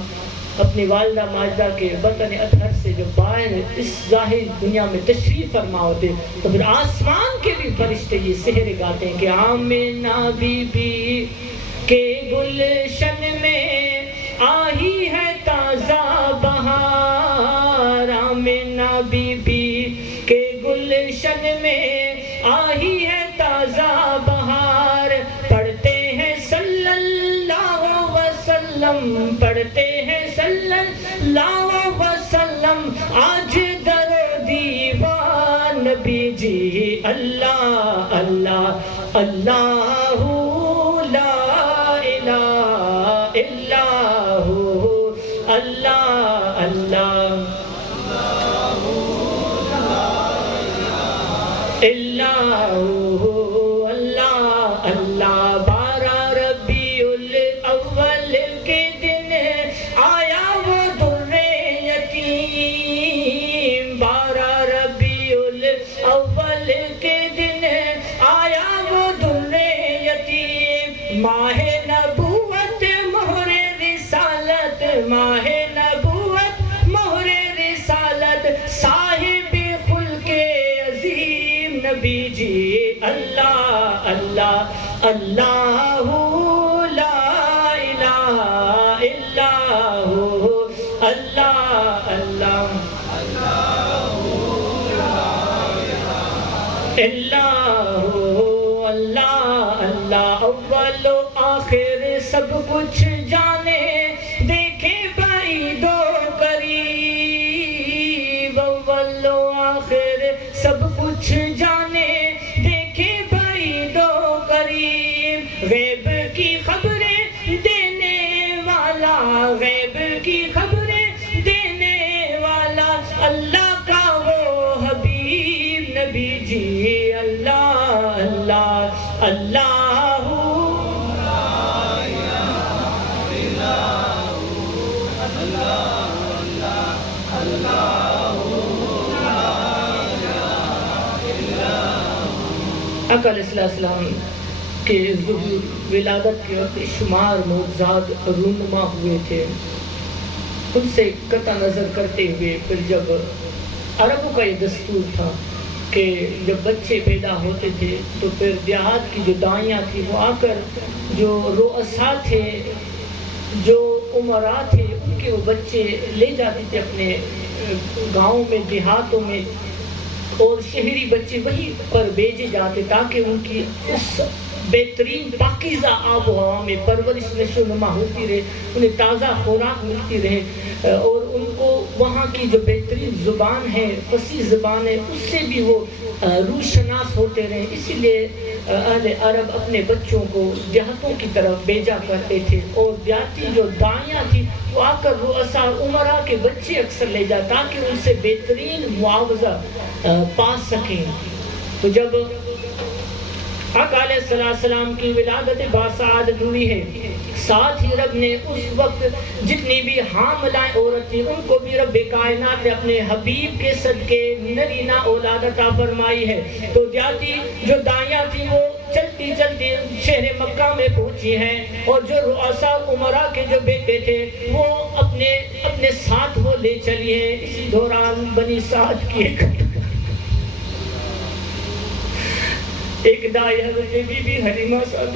اپنی والدہ ماجدہ کے وطن اطہر سے جب باہر اس ظاہر دنیا میں تشریف فرما ہوتے، تو پھر آسمان کے بھی فرشتے یہ سحر گاتے ہیں کہ آمنہ بی بی کے گلشن میں آئی ہے تازہ بہار، آمنہ بی بی کے گلشن میں آئی ہے تازہ بہار. پڑھتے ہیں صلی اللہ وسلم، پڑھتے ہیں صلی اللہ وسلم آج در دیوان نبی جی. اللہ اللہ اللہ لا الہ الا ہو، اللہ اللہ اللہ اللہ اللہ. 12 ربیع الاول کے دن آیا وہ در یتیم، 12 ربیع الاول کے دن آیا وہ در یتیم. ماہ نبوت مہر رسالت، ماہ نبوت مہر رسالت، صاحب خلق عظیم نبی جی. اللہ اللہ اللہ لا الہ الا ہو، اللہ اللہ اللہ اللہ اللہ. اول و آخر سب کچھ جانے، دیکھے بعید و قریب. اول و آخر سب کچھ جانے، دیکھے بعید و قریب. غیب کی خبریں دینے والا، غیب کی خبریں دینے والا، اللہ کا وہ حبیب نبی جی. اللہ اللہ اللہ آقا علیہ السلام کے ظہور ولادت کے وقت شمار معجزات رونما ہوئے تھے. ان سے قطع نظر کرتے ہوئے پھر جب عربوں کا یہ دستور تھا کہ جب بچے پیدا ہوتے تھے تو پھر دیہات کی جو دائیاں تھی وہ آ کر جو رؤساء تھے، جو امراء تھے، ان کے وہ بچے لے جاتے تھے اپنے گاؤں میں، دیہاتوں میں، اور شہری بچے وہیں پر بھیجے جاتے تاکہ ان کی اس بہترین پاکیزہ آب و ہوا میں پرورش نشو نما ہوتی رہے، انہیں تازہ خوراک ملتی رہے، اور ان کو وہاں کی جو بہترین زبان ہے، فصیح زبان ہے، اس سے بھی وہ روشناس ہوتے رہے. اسی لیے اہل عرب اپنے بچوں کو دیہاتوں کی طرف بھیجا کرتے تھے، اور دیہاتی جو دائیاں تھی وہ آ کر رؤساء عمراء کے بچے اکثر لے جا تاکہ ان سے بہترین معاوضہ پا سکیں. تو جب آقا علیہ السلام کی ولادت باسعادت ہوئی ہے، ساتھ ہی رب نے اس وقت جتنی بھی حاملہ عورت تھی ان کو بھی رب کائنات نے اپنے حبیب کے صدقے نرینہ اولاد عطا فرمائی ہے. تو دیہاتی جو دائیاں تھی وہ چلتی چلتی شہر مکہ میں پہنچی ہیں، اور جو رؤساء عمراء کے جو بیٹے تھے وہ اپنے ساتھ وہ لے چلی ہیں. اسی دوران بنی سعد کی ایک دائی حضرت بی بی حلیمہ صاحب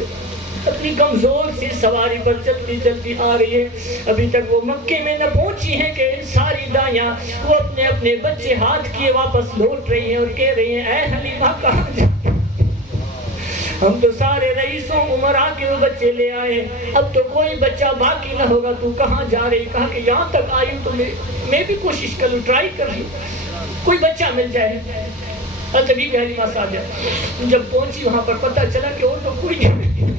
اپنی کمزور سی سواری پر چلتی چلتی آ رہی ہے. ابھی تک وہ مکے میں نہ پہنچی ہیں کہ ساری دائیاں وہ اپنے اپنے بچے ہاتھ کیے واپس لوٹ رہی ہیں اور کہہ رہی ہیں اے حلیمہ کہاں جا، ہم تو سارے رئیسوں عمراء کے وہ بچے لے آئے، اب تو کوئی بچہ باقی نہ ہوگا، تو کہاں جا رہی؟ کہا کہ یہاں تک آئی تو میں بھی کوشش کروں، ٹرائی کر لوں، کوئی بچہ مل جائے. تبھی بھی حلیمہ سعدیہ جب پہنچی وہاں پر پتہ چلا کہ اور تو کوئی نہیں،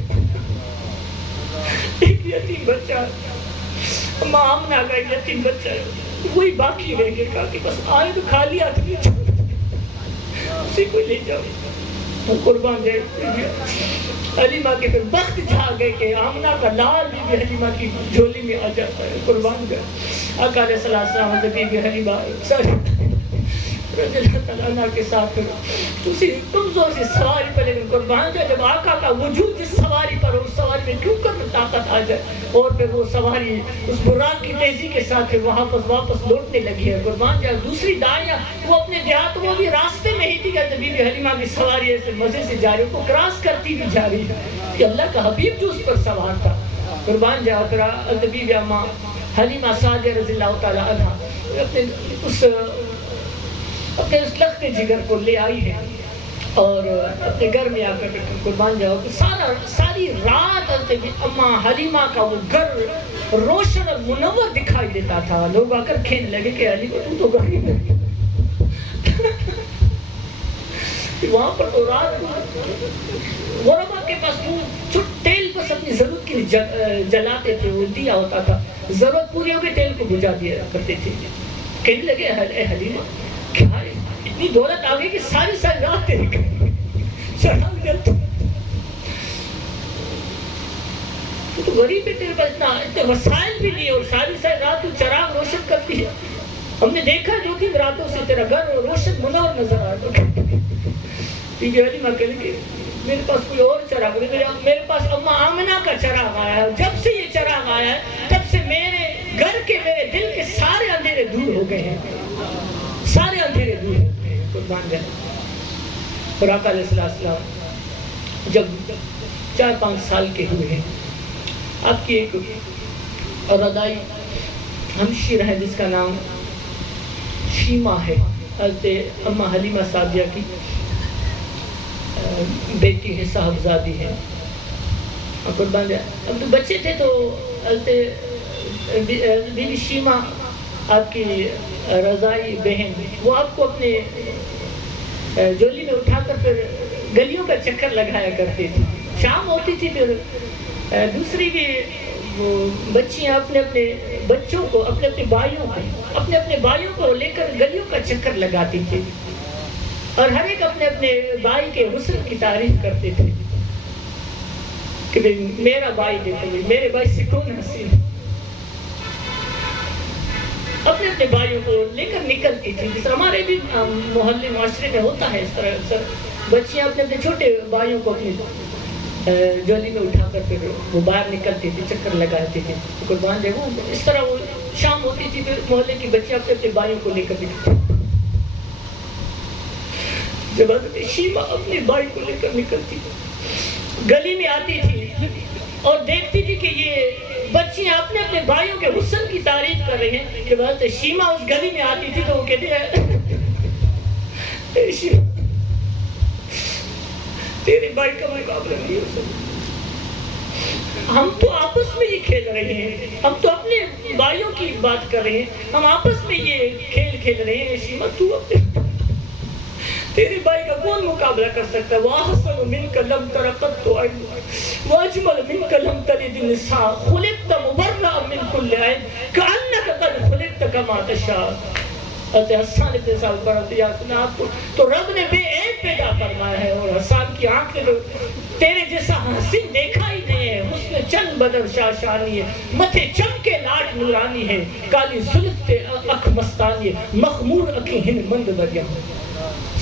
ایک یتیم بچہ، اماں آمنہ کا ایک یتیم بچہ ہے، وہی باقی رہ گیا، کہا کہ بس آئے تو کھا لیا تھی اسی کو لے جاؤ۔ وہ قربان جائے حلیمہ کے پھر وقت جا گئے کہ آمنہ کا لال بھی حلیمہ کی جھولی میں آ جاتا ہے، قربان جائے۔ آقا علیہ السلام حضرت بی حلیمہ رضی اللہ تعالیٰ عنہ کے ساتھ تم زور سے سواری پر، لیکن قربان جائے جب آقا کا وجود جس سواری پر ہو اس سواری میں کیوں کر طاقت آ جائے، اور پھر وہ سواری اس براق کی تیزی کے ساتھ پھر وہاں واپس لوٹنے لگی ہے، قربان جائے۔ دوسری دائیاں وہ اپنے دیہات وہ بھی راستے میں ہی تھی کہ بی بی حلیمہ کی سواری ایسے مزے سے جا رہی ہے، کو کراس کرتی بھی جا رہی ہے کہ اللہ کا حبیب جو اس پر سوار تھا، قربان جائے۔ پھر بی بی اماں حلیمہ سعدیہ رضی اللہ تعالیٰ عنہ اپنے اس لخت جگر کو لے آئی ہے اور اپنے گھر میں آ کر قربان جاؤ کہ ساری رات اماں حلیمہ کا وہ گھر روشن اور منور دکھائی دیتا تھا۔ لوگ آ کر کھیلنے لگے کہ حلیمہ تو غریب ہے، وہاں پر تو رات غربا کے پاس وہ تیل بس اپنی ضرورت کے لیے جلاتے تھے، وہ دیا ہوتا تھا، ضرورت پوری ہو گئی تیل کو بجھا دیا کرتے تھے۔ کہنے لگے اے حلیمہ کیا ہے اتنی دولت آ گئی کہ ساری رات تیرے گئی، چڑھا گیا تو غریب ہے، تیرے پاس اتنے وسائل بھی نہیں اور ساری رات تو چراغ روشن کرتی ہے، ہم نے دیکھا جو کہ راتوں سے تیرا گھر روشن منور نظر آ رہا۔ بی بی حلیمہ کہنے لگی میرے پاس کوئی اور چراغ نہیں، میرے پاس اماں آمنہ کا چراغ آیا ہے، جب سے یہ چراغ آیا ہے تب سے میرے گھر کے میرے دل کے سارے اندھیرے دور ہو گئے ہیں، سارے اندھیرے دور ہو گئے ہیں، قربان جائے۔ اور آقا علیہ السلام جب 4-5 سال کے ہوئے ہیں، آپ کی ایک رضائی ہمشیر ہے جس کا نام شیمہ ہے، حضرت اماں حلیمہ سعدیہ کی بیٹی ہے، صاحبزادی ہے، قربان جائے۔ اب تو بچے تھے تو حضرت بی بی شیمہ آپ کی رضائی بہن وہ آپ کو اپنے جولی میں اٹھا کر پھر گلیوں کا چکر لگایا کرتی تھی، شام ہوتی تھی پھر دوسری بھی وہ بچیاں اپنے اپنے بچوں کو اپنے بھائیوں کو لے کر گلیوں کا چکر لگاتی تھی اور ہر ایک اپنے اپنے بھائی کے حسن کی تعریف کرتے تھے کہ میرا بھائی دیکھو، میرے بھائی سے کون حسین، اپنے اپنے بھائیوں کو لے کر نکلتی تھی۔ جس ہمارے بھی محلے معاشرے میں ہوتا ہے اس طرح، اکثر بچیاں اپنے اپنے چھوٹے بھائیوں کو اپنی جولی میں اٹھا کر پھر وہ باہر نکلتی تھی، چکر لگاتی تھی، قربان جائے۔ وہ اس طرح وہ شام ہوتی تھی پھر محلے کی بچیاں اپنے اپنے بھائیوں کو لے کر نکلتی، جب حضرت شیمہ اپنے بھائی کو لے کر نکلتی گلی میں آتی تھی اور دیکھتی تھی کہ یہ بچیاں اپنے اپنے بھائیوں کے حسن کی تعریف کر رہے ہیں، جب حضرت شیمہ اس گلی میں آتی تھی تو وہ کہتے ہیں اے شیمہ تیرے بھائی کا مقابلہ نہیں ہو سکتا، ہم تو آپس میں یہ کھیل رہے ہیں، ہم تو اپنے بھائیوں کی بات کر رہے ہیں، ہم آپس میں یہ کھیل رہے ہیں، شیمہ تو اپنے تیرے بھائی کا کون مقابلہ کر سکتا ہے؟ وَأَحْسَنُ مِنْكَ لَمْ تَرَ قَطُّ عَيْنٌ وَأَجْمَلُ مِنْكَ لَمْ تَلِدِ النِّسَاءُ خُلِقْتَ مُبَرَّأً مِنْ كُلِّ عَيْبٍ كَأَنَّكَ قَدْ خُلِقْتَ كَمَا تَشَاءُ۔ حضرت حسان ابن ثابت رضی اللہ عنہ کو تو رب نے بے عیب پیدا فرمایا ہے، اور حسان کی آنکھ نے تیرے جیسا حسین دیکھا ہی نہیں ہے، حسن چند بدن شاشانی ہے، متھے چمکے لاٹ نورانی ہے، کالی زلف تے اکھ مستانی ہے، مخمور اکھی ہند مند دریا۔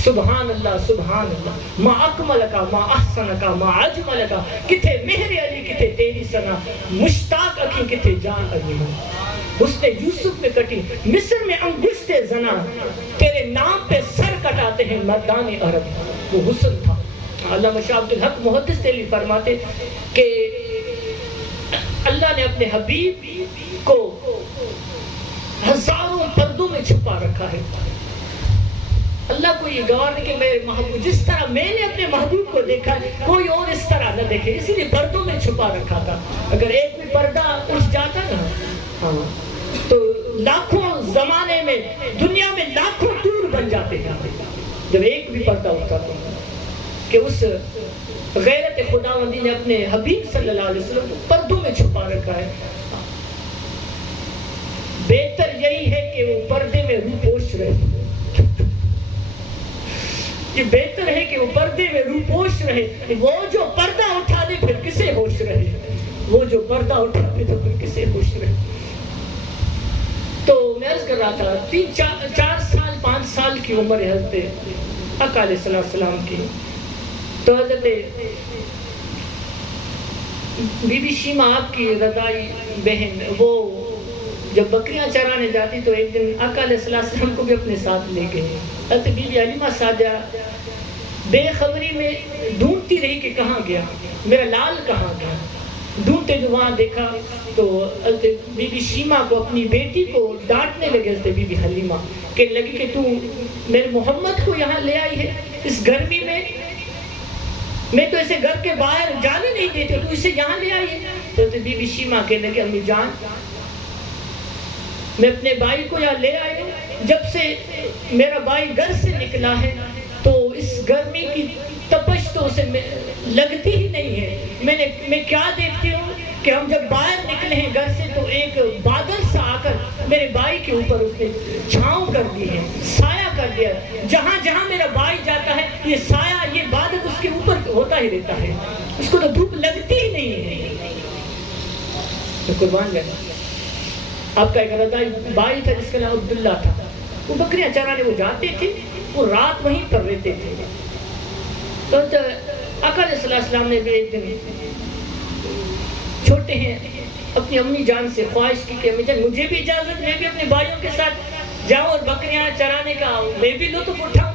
سبحان اللہ سبحان اللہ، ما اکملکا ما احسنکا ما اجملکا، کتے مہر علی کتے تیری سنا، مشتاق اکھی کتے جان علی ہوں، حسن یوسف میں کٹی مصر میں انگشت زنا، تیرے نام پہ سر کٹاتے ہیں مردان عرب۔ وہ حسن تھا۔ علامہ شاہ عبد الحق محدث دہلوی فرماتے کہ اللہ نے اپنے حبیب کو ہزاروں پردوں میں چھپا رکھا ہے۔ اللہ کو یہ گوار ہے کہ میرے محبوب جس طرح میں نے اپنے محبوب کو دیکھا کوئی اور اس طرح نہ دیکھے، اسی لیے پردوں میں چھپا رکھا تھا۔ اگر ایک بھی پردہ اٹھ جاتا نا تو لاکھوں زمانے میں دنیا میں لاکھوں دور بن جاتے ہیں، جب ایک بھی پردہ اٹھتا تو کہ اس غیرت خداوندی نے اپنے حبیب صلی اللہ علیہ وسلم کو پردوں میں چھپا رکھا ہے. بہتر یہی ہے کہ وہ پردے میں روپوش رہے. یہ بہتر ہے کہ وہ پردے میں روپوش رہے. وہ جو پردہ اٹھا دے پھر کسے ہوش رہے. وہ جو پردہ اٹھا دے تو پھر کسے ہوش رہے. تو میں عرض کر رہا تھا 4 سال 5 سال کی عمر ہے حضرت آقا علیہ السلام کی. تو حضرت بی بی شیمہ آپ کی رضائی بہن وہ جب بکریاں چرانے جاتی تو ایک دن آقا علیہ السلام کو بھی اپنے ساتھ لے گئے. حضرت بی بی حلیمہ سعدیہ بے خبری میں ڈھونڈتی رہی کہ کہاں گیا میرا لال کہاں گیا. ڈھونڈتے جو وہاں دیکھا تو حضرت بی بی شیمہ کو اپنی بیٹی کو ڈانٹنے لگے حضرت بی بی حلیمہ کہ لگی کہ تو میرے محمد کو یہاں لے آئی ہے اس گرمی میں تو اسے گھر کے باہر جانے نہیں دیتے تو اسے یہاں لے آئی ہے. تو حضرت بی بی شیمہ کہنے لگے امی جان میں اپنے بھائی کو یہاں لے آئی ہوں. جب سے میرا بھائی گھر سے نکلا ہے تو اس گرمی کی تپش تو اسے لگتی ہی نہیں ہے. میں کیا دیکھتی ہوں کہ ہم جب باہر نکلے ہیں گھر سے تو ایک بادل سا آ کر میرے بھائی کے اوپر اس نے چھاؤں کر دی ہے سایہ کر دیا. جہاں جہاں میرا بھائی جاتا ہے یہ سایہ یہ بادل اس کے اوپر ہوتا ہی رہتا ہے. اس کو تو دھوپ لگتی ہی نہیں ہے. تو قربان جائے آپ کا ایک رضائی بھائی تھا جس کا نام عبداللہ تھا. وہ بکریاں چرانے وہ جاتے تھے وہ رات وہیں پر رہتے تھے. تو آقا علیہ السلام نے بھی ایک دن چھوٹے ہیں اپنی امی جان سے خواہش کی کہ امی جان مجھے بھی اجازت میں بھی اپنے بھائیوں کے ساتھ جاؤں اور بکریاں چرانے کا میں بھی لطف اٹھاؤں.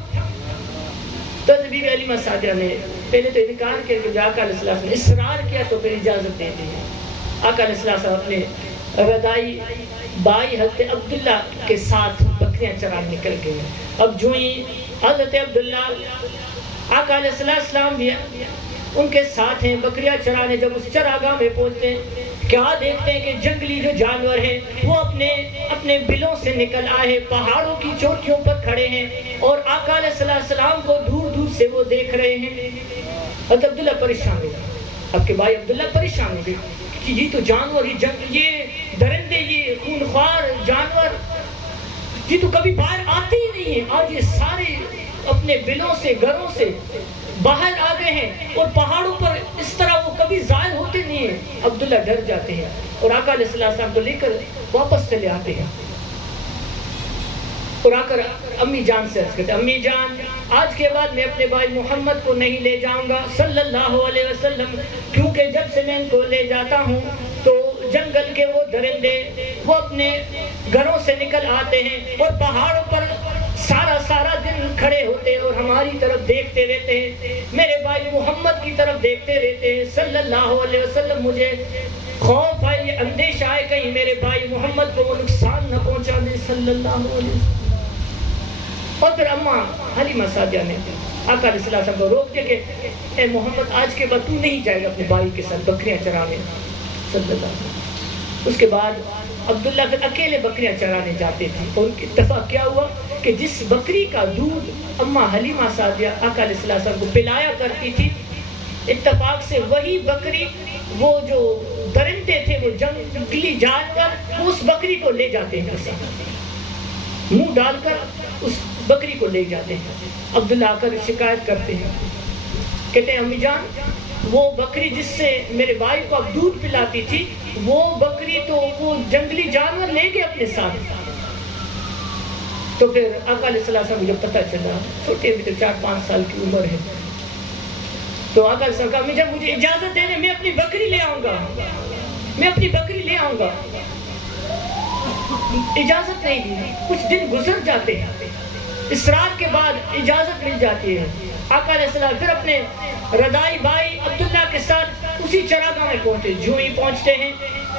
تو بی بی حلیمہ سعدیہ نے پہلے تو انکار کیا کہ آقا علیہ السلام نے اصرار کیا تو پھر اجازت دے دی. آقا علیہ السلام اپنے رضائی بھائی حضرت عبداللہ کے ساتھ بکریاں چرانے نکل گئے. اب جو ہی حضرت عبداللہ آقا علیہ السلام بھی ان کے ساتھ ہیں بکریاں چرانے. جب اس چراگاہ میں پہنچتے ہیں کیا دیکھتے ہیں کہ جنگلی جو جانور ہیں وہ اپنے بلوں سے نکل آئے ہیں پہاڑوں کی چوٹیوں پر کھڑے ہیں اور آقا علیہ السلام کو دور دور سے وہ دیکھ رہے ہیں. حضرت عبداللہ پریشان ہو گئے. آپ کے بھائی عبداللہ پریشان ہو گئے کہ یہ تو جانور یہ درندے یہ خونخوار جانور یہ تو کبھی باہر آتے ہی نہیں ہیں. آج یہ سارے اپنے بلوں سے گھروں سے باہر آ گئے ہیں اور پہاڑوں پر اس طرح وہ کبھی ظاہر ہوتے نہیں ہیں. عبداللہ ڈر جاتے ہیں اور آقا علیہ السلام کو لے کر واپس چلے آتے ہیں اور آ کر امی جان سے عرض کرتے ہیں امی جان آج کے بعد میں اپنے بھائی محمد کو نہیں لے جاؤں گا صلی اللہ علیہ وسلم کیونکہ جب سے میں ان کو لے جاتا ہوں تو جنگل کے وہ درندے وہ اپنے گھروں سے نکل آتے ہیں اور پہاڑوں پر سارا دن کھڑے ہوتے ہیں اور ہماری طرف دیکھتے رہتے ہیں. میرے بھائی محمد کی طرف دیکھتے رہتے ہیں صلی اللہ علیہ وسلم. مجھے خوف ہے یہ اندیشہ ہے کہیں میرے بھائی محمد کو وہ نقصان نہ پہنچا دے صلی اللہ علیہ وسلم. اور پھر اماں حلیمہ سعدیہ نے آقا علیہ السلام کو روک دیا کہ اے محمد آج کے بعد تو نہیں جائے گا اپنے بھائی کے ساتھ بکریاں چرانے صلی اللہ علیہ وسلم. اس کے بعد عبداللہ پھر اکیلے بکریاں چرانے جاتے تھے اور ان کی اتفاق کیا ہوا کہ جس بکری کا دودھ اماں حلیمہ سعدیہ آقا علیہ السلام کو پلایا کرتی تھی اتفاق سے وہی بکری وہ جو درندے تھے وہ جنگلی جانور اس بکری کو لے جاتے ہیں منہ ڈال کر اس بکری کو لے جاتے ہیں. عبداللہ آ کر شکایت کرتے ہیں کہتے ہیں امی جان وہ بکری جس سے میرے بھائی کو اب دودھ پلاتی تھی وہ بکری تو وہ جنگلی جانور لے گئے اپنے ساتھ. تو پھر آقا علیہ السلام کو جب پتہ چلا چھوٹے بھی تو 4-5 سال کی عمر ہے تو آقا علیہ السلام کہا امی جان مجھے اجازت دے دیں میں اپنی بکری لے آؤں گا میں اپنی بکری لے آؤں گا. اجازت نہیں دی. کچھ دن گزر جاتے ہیں اصرار کے بعد اجازت مل جاتی ہے. آقا علیہ السلام پھر اپنے رضائی بھائی عبداللہ کے ساتھ اسی چراگاہ میں پہنچے. جو ہی پہنچتے ہیں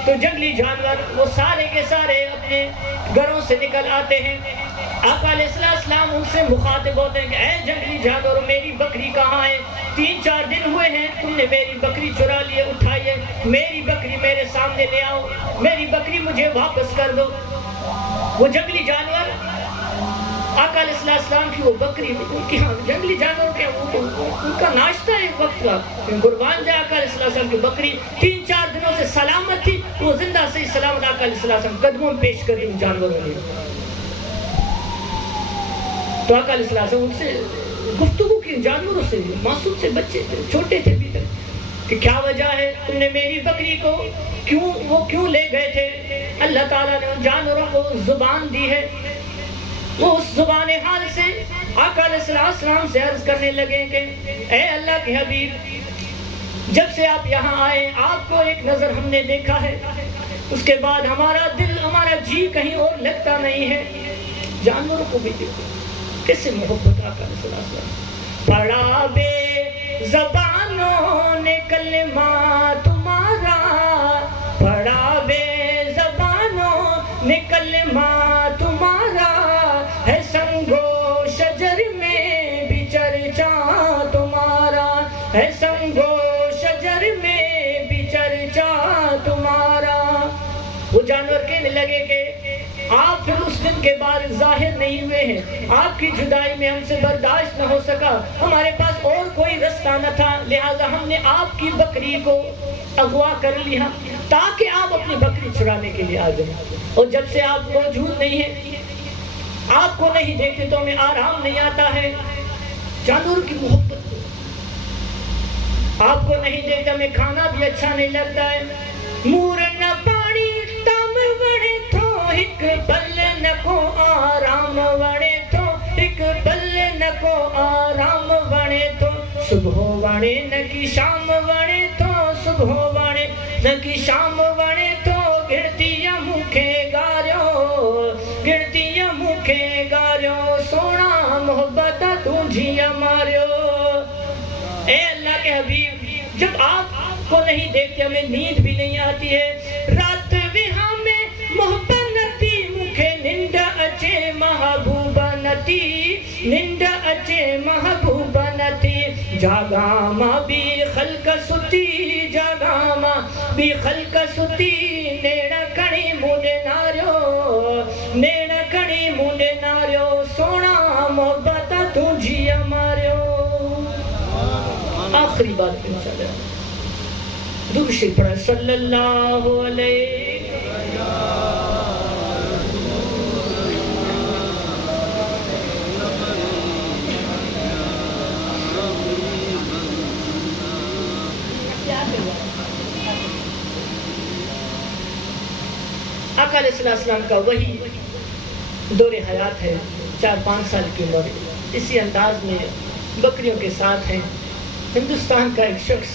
تو جنگلی جانور وہ سارے کے سارے اپنے گھروں سے نکل آتے ہیں. آقا علیہ السلام ان سے مخاطب ہوتے ہیں کہ اے جنگلی جانور میری بکری کہاں ہے؟ 3-4 دن ہوئے ہیں تم نے میری بکری چرا لیے اٹھائیے میری بکری میرے سامنے لے آؤ میری بکری مجھے واپس کر دو. وہ جنگلی جانور آقا علیہ السلام کی وہ بکری ان کی جنگلی جانور کے ان کا ناشتہ ایک وقت کا قربان جائے آقا علیہ السلام کی بکری 3-4 دنوں سے سلامت تھی، وہ زندہ صحیح سلامت آقا علیہ السلام قدموں میں پیش کر دی ان جانوروں نے. تو آقا علیہ السلام ان سے گفتگو کی جانوروں سے، معصوم سے بچے تھے، چھوٹے تھے بھی تک، کہ کیا وجہ ہے تم نے میری بکری کو کیوں لے گئے تھے؟ اللہ تعالیٰ نے ان جانوروں کو زبان دی ہے. وہ اس زبان حال سے آقا علیہ السلام سے عرض کرنے لگے کہ اے اللہ کے حبیب، جب سے آپ یہاں آئے آپ کو ایک نظر ہم نے دیکھا ہے، اس کے بعد ہمارا دل ہمارا جی کہیں اور لگتا نہیں ہے. جانوروں کو بھی دیکھو کیسے محبت آقا علیہ السلام. پڑھا بے زبانوں نے کلمہ تمہارا، پڑھا بے زبانوں نے کلمہ تمہارا، ہے سنگو شجر میں بھی چرچا تمہارا، ہے سنگو شجر میں بھی چرچا تمہارا. وہ جانور کہنے لگے کہ آپ پھر اس دن کے بعد ظاہر نہیں ہوئے ہیں، آپ کی جدائی میں ہم سے برداشت نہ ہو سکا، ہمارے پاس اور کوئی رستہ نہ تھا، لہٰذا ہم نے آپ کی بکری کو اغوا کر لیا تاکہ آپ اپنی بکری چرانے کے لیے آ جائیں. اور جب سے آپ موجود نہیں ہیں، آپ کو نہیں دیکھتے تو ہمیں آرام نہیں آتا ہے. جانور کی محبت، آپ کو نہیں دیکھتے ہمیں کھانا بھی اچھا نہیں لگتا ہے. مور نہ پانی تم وڑے تھو ایک پل نہ کو آرام وڑے تھو، ایک پل نہ کو آرام وڑے تھو، صبح وڑے نہ کی شام وڑے تھو، صبح وڑے نہ کی شام وڑے تھو، گرتی مکھے گاریو، گرتی مکھے گاریو، سونا محبت تجھی ماریو. اے اللہ کے حبیب، جب آپ کو نہیں دیکھتے ہمیں نیند بھی نہیں آتی ہے. رات بھی ہمیں محبت نتی مکھے نند اچے محبوبہ نتی، نند اچے محبوبہ نتی، جاگا ماں بھی خلق ستی، جاگا ماں بھی خلق ستی، نیڑا کڑی مونڈے ناریو، نیڑا کڑی مونڈے ناریو، سونا محبت تجھی ماریو. آخری بات پہ چلے درود شریف پڑھا صلی اللہ علیہ. آقا علیہ السلام کا وہی دور حیات ہے، 4-5 سال کی عمر، اسی انداز میں بکریوں کے ساتھ ہیں. ہندوستان کا ایک شخص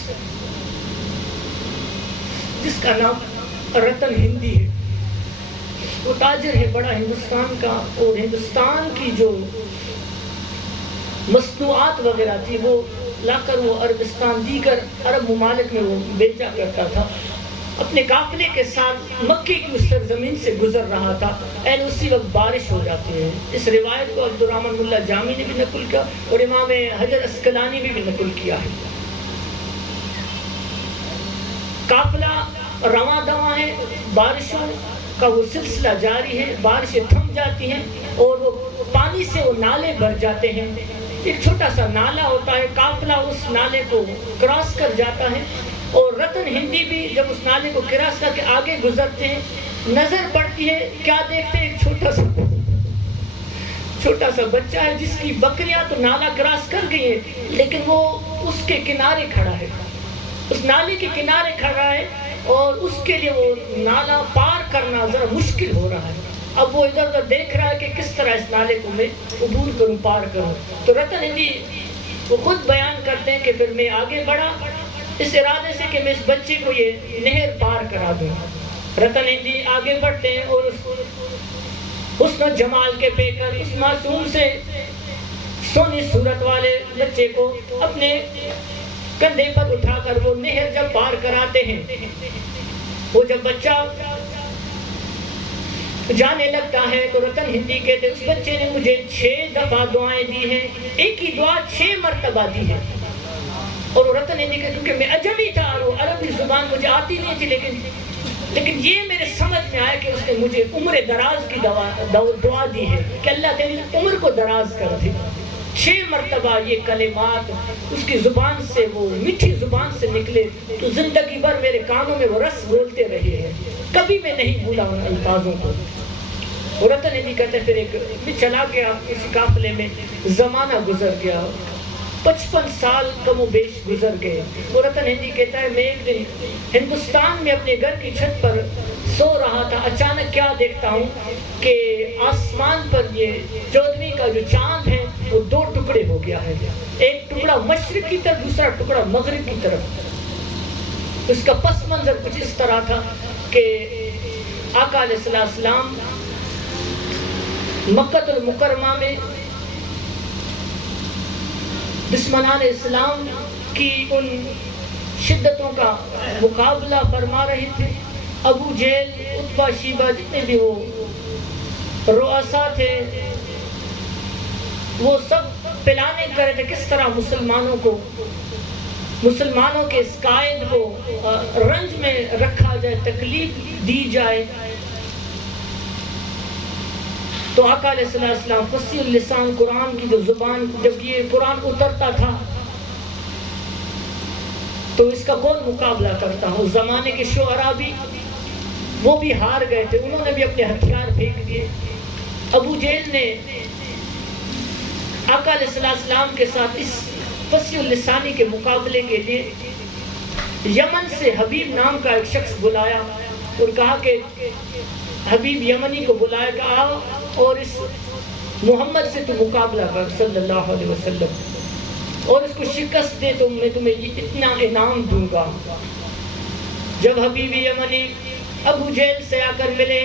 جس کا نام رتن ہندی ہے، وہ تاجر ہے بڑا ہندوستان کا، اور ہندوستان کی جو مصنوعات وغیرہ تھی وہ لا کر وہ عربستان دیگر عرب ممالک میں وہ بیچا کرتا تھا. اپنے قافلے کے ساتھ مکے کی اس سرزمین سے گزر رہا تھا، اسی وقت بارش ہو جاتی ہے. اس روایت کو عبدالرحمن ملا جامی نے بھی نقل کیا اور امام حجر اسقلانی نے بھی نقل کیا ہے. قافلہ رواں دواں ہے، بارشوں کا وہ سلسلہ جاری ہے، بارشیں تھم جاتی ہیں اور وہ پانی سے وہ نالے بھر جاتے ہیں. ایک چھوٹا سا نالا ہوتا ہے، قافلہ اس نالے کو کراس کر جاتا ہے، اور رتن ہندی بھی جب اس نالے کو کراس کر کے آگے گزرتے ہیں، نظر پڑتی ہے کیا دیکھتے ہیں؟ ایک چھوٹا سا بچہ ہے جس کی بکریاں تو نالا کراس کر گئی ہیں، لیکن وہ اس کے کنارے کھڑا ہے، اس نالے کے کنارے کھڑا ہے، اور اس کے لیے وہ نالا پار کرنا ذرا مشکل ہو رہا ہے. اب وہ ادھر ادھر دیکھ رہا ہے کہ کس طرح اس نالے کو میں عبور کروں، پار کروں. تو رتن ہندی وہ خود بیان کرتے ہیں کہ پھر میں آگے بڑھا اس ارادے سے کہ میں اس بچے کو یہ نہر پار کرا دوں. رتن ہندی آگے بڑھتے ہیں اور حسن جمال کے پے کر اس معصوم سے سونی صورت والے بچے کو اپنے کندھے پر اٹھا کر وہ نہر جب پار کراتے ہیں، وہ جب بچہ جانے لگتا ہے تو رتن ہندی کہتے اس بچے نے مجھے 6 دفعہ دعائیں دی ہیں، ایک ہی دعا 6 مرتبہ دی ہے. اور رتن ہندی کہتے کیونکہ میں عجمی تھا اور عربی زبان مجھے آتی نہیں تھی، لیکن لیکن یہ میرے سمجھ میں آیا کہ اس نے مجھے عمر دراز کی دعا دی ہے کہ اللہ تیری عمر کو دراز کر دے. 6 مرتبہ یہ کلمات اس کی زبان سے، وہ میٹھی زبان سے نکلے تو زندگی بھر میرے کانوں میں وہ رس گھولتے رہے ہیں. کبھی میں نہیں بھولا ان الفاظوں کو. رتن ہندی کہتے پھر ایک میں چلا گیا اسی قافلے میں، زمانہ گزر گیا، 55 سال کم و بیش گزر گئے. رتن ہندی کہتا ہے میں ایک دن ہندوستان میں اپنے گھر کی چھت پر سو رہا تھا، اچانک کیا دیکھتا ہوں کہ آسمان پر یہ 14ویں کا جو چاند ہے وہ 2 ٹکڑے ہو گیا ہے. ایک ٹکڑا مشرق کی طرف، دوسرا ٹکڑا مغرب کی طرف. اس کا پس منظر کچھ اس طرح تھا کہ آقا علیہ السلام مکہ المکرمہ میں دشمنان اسلام کی ان شدتوں کا مقابلہ فرما رہے تھے. ابو جہل، عتبہ، شیبہ، جتنے بھی وہ رؤسا تھے وہ سب پلاننگ کر رہے تھے کس طرح مسلمانوں کے اس قائد کو رنج میں رکھا جائے، تکلیف دی جائے. تو آقا علیہ السلام فصیح اللسان، قرآن کی جو زبان، جب یہ قرآن اترتا تھا تو اس کا کون مقابلہ کرتا ہوں. زمانے کے شعراء بھی وہ بھی ہار گئے تھے، انہوں نے بھی اپنے ہتھیار پھینک دیے. ابو جہل نے آقا علیہ السلام کے ساتھ اس فصیح اللسانی کے مقابلے کے لیے یمن سے حبیب نام کا ایک شخص بلایا اور کہا کہ حبیب یمنی کو بلایا کہ آؤ اور اس محمد سے تو مقابلہ کر صلی اللہ علیہ وسلم، اور اس کو شکست دے تو میں تمہیں اتنا انعام دوں گا. جب حبیب یمنی ابو جہل سے آ کر ملے،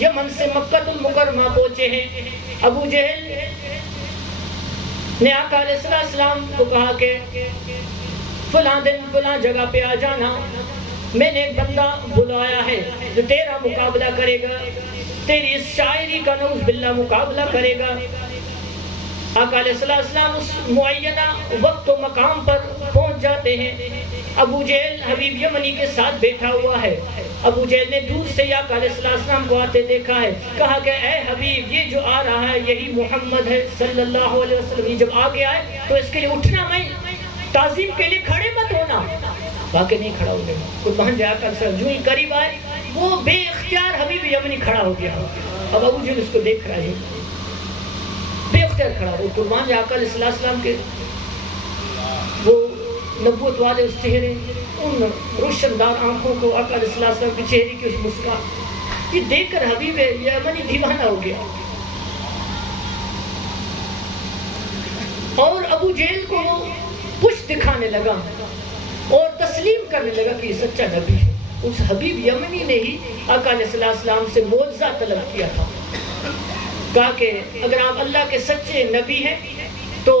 یمن سے مکہ المکرمہ پہنچے ہیں، ابو جہل نے آقا علیہ السلام کو کہا کہ فلاں دن فلاں جگہ پہ آ جانا، میں نے ایک بندہ بلایا ہے جو تیرا مقابلہ کرے گا، تیری اس شاعری کا نعوذ باللہ مقابلہ کرے گا. آقا علیہ السلام اس معینہ وقت و مقام پر پہنچ جاتے ہیں. ابو جہل حبیب یمنی کے ساتھ بیٹھا ہوا ہے. ابو جہل نے دور سے آقا علیہ السلام کو آتے دیکھا ہے، کہا کہ اے حبیب یہ جو آ رہا ہے یہی محمد ہے صلی اللہ علیہ وسلم. یہ جب آگے آئے تو اس کے لیے اٹھنا نہیں، تعظیم کے لیے کھڑے مت ہونا. واقعی نہیں کھڑا ہو گیا. قربان جائے آقا علیہ السلام جو ہی قریب آئے وہ بے اختیار حبیب یمنی کھڑا ہو گیا. اب ابو جہل اس کو دیکھ رہا ہے، بے اختیار کھڑا ہو. قربان جائے آقا علیہ السلام کے وہ نبوت والے اس چہرے، ان روشن دار آنکھوں کو، آقا علیہ السلام کے چہرے کی اس مسکان، یہ دیکھ کر حبیب یمنی دیوانہ ہو گیا. اور ابو جہل کو پشت دکھانے لگا اور تسلیم کرنے لگا کہ یہ سچا نبی ہے. اس حبیب یمنی نے ہی آقا علیہ السلام سے معجزہ طلب کیا تھا، کہا کہ اگر آپ اللہ کے سچے نبی ہیں تو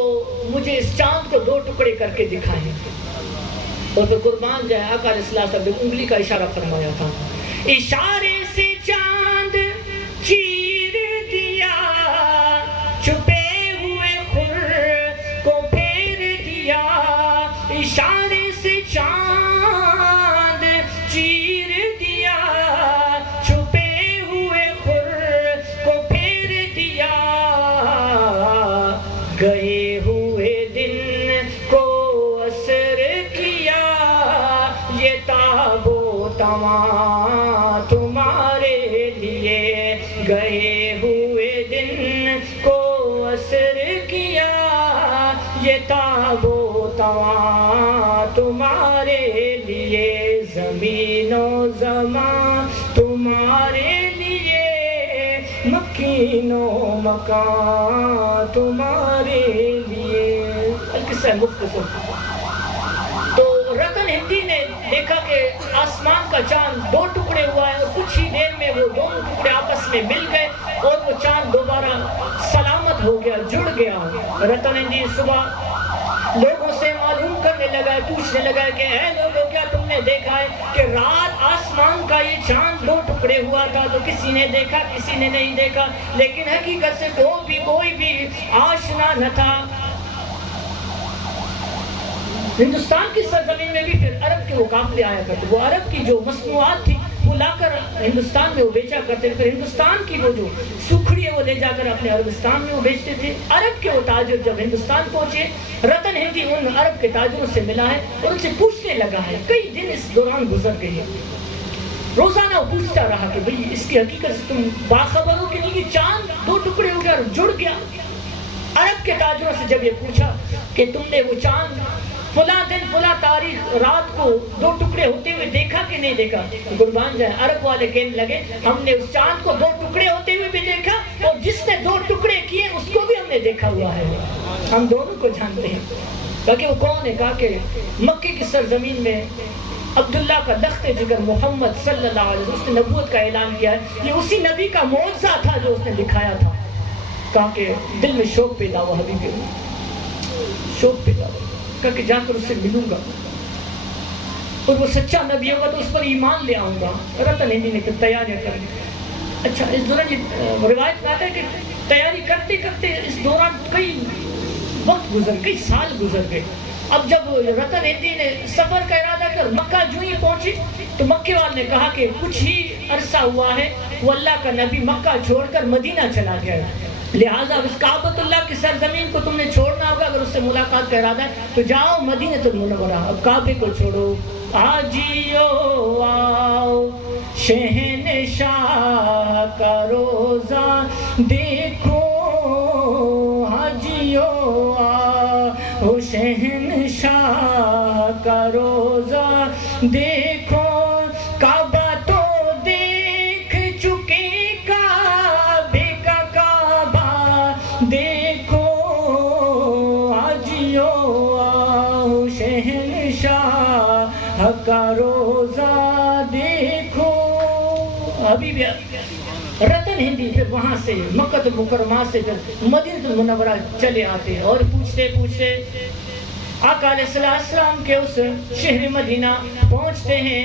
مجھے اس چاند کو 2 ٹکڑے کر کے دکھائیں. اور پھر قربان جائے آقا علیہ السلام نے انگلی کا اشارہ فرمایا تھا، اشارے سے چاند چیر دیا، چھپے ہوئے خور کو پھیر دیا. اشارے سے چاند چیر دیا، چھپے ہوئے خور کو پھیر دیا. گئے ہوئے دن کو اثر کیا، یہ تاب و تواں تمہارے لیے. گئے ہوئے دن کو اثر کیا، یہ تاب و تواں تمہارے لیے. زمین و زمان تمہارے لیے، مکین و مکان تمہارے لیے. القصہ مختصر. تو رتن ہندی نے دیکھا کہ آسمان کا چاند 2 ٹکڑے ہوا ہے اور کچھ ہی دیر میں وہ 2 ٹکڑے آپس میں مل گئے اور وہ چاند دوبارہ سلامت ہو گیا، جڑ گیا. رتن ہندی صبح لوگوں سے معلوم کرنے لگا، پوچھنے لگا کہ اے لوگوں کیا تم نے دیکھا ہے کہ رات آسمان کا یہ چاند 2 ٹکڑے ہوا تھا؟ تو کسی نے دیکھا، کسی نے نہیں دیکھا، لیکن حقیقت سے کوئی بھی آشنا نہ تھا. ہندوستان کی سرزمین میں بھی پھر عرب کے مقابلے آیا کرتے. وہ عرب کی جو مصنوعات تھی وہ لا کر ہندوستان میں وہ بیچا کرتے تھے. پھر ہندوستان کی وہ جو سکھڑی ہے وہ لے جا کر اپنے عربستان میں وہ بیچتے تھے. عرب کے وہ تاجر جب ہندوستان پہنچے, رتن ہندی ان عرب کے تاجروں سے ملا ہے اور ان سے پوچھنے لگا ہے. کئی دن اس دوران گزر گئے. روزانہ وہ پوچھتا رہا کہ بھئی اس کی حقیقت سے تم باخبر ہو کہ نہیں کہ چاند 2 ٹکڑے ہو گیا اور جڑ گیا. عرب کے تاجروں سے جب یہ پوچھا کہ تم نے وہ چاند فلاں دن فلاں تاریخ رات کو 2 ٹکڑے ہوتے ہوئے دیکھا کہ نہیں دیکھا, قربان جائیں عرب والے کہنے لگے ہم نے اس چاند کو 2 ٹکڑے ہوتے ہوئے بھی دیکھا اور جس نے 2 ٹکڑے کیے اس کو بھی ہم نے دیکھا ہوا ہے, ہم دونوں کو جانتے ہیں. تاکہ وہ کون ہے؟ کہا کہ مکے کی سرزمین میں عبداللہ کا لخت جگر محمد صلی اللہ علیہ وسلم, اس نے نبوت کا اعلان کیا ہے. یہ اسی نبی کا معجزہ تھا جو اس نے دکھایا تھا. کہا کہ دل میں شوق پیدا ہوا, حبیبی شوق پیدا ہوا. کہا کہ جا کر اس سے ملوں گا اور وہ سچا نبی ہوگا تو اس پر ایمان لے آؤں گا. رتن ہندی نے تیاریاں کر لی. اچھا اس دوران یہ روایت میں آتا ہے کہ تیاری کرتے کرتے اس دوران کئی وقت گزر, کئی سال گزر گئے. اب جب رتن ہندی نے سفر کا ارادہ کر مکہ جو ہی پہنچی تو مکے والے نے کہا کہ کچھ ہی عرصہ ہوا ہے وہ اللہ کا نبی مکہ چھوڑ کر مدینہ چلا گیا ہے, لہٰذا اس کعبۃ اللہ کی سرزمین کو تم نے چھوڑنا ہوگا. اگر اس سے ملاقات کا ارادہ ہے تو جاؤ مدینہ المنورہ, اب کعبے کو چھوڑو. آجیو آؤ شہنشاہ کا روزہ دیکھو, آجیو آؤ شہنشاہ کا روزہ دیکھو. کعبہ تو دیکھ چکے, کعبے کا کعبہ دیکھو, آجیو آؤ شہنشاہ کا روزہ دیکھو. حبیبی رتن ہندی پھر وہاں سے مکہ المکرمہ سے پھر مدینہ المنورہ چلے آتے اور پوچھتے پوچھتے آقا علیہ السلام کے اس شہر مدینہ پہنچتے ہیں.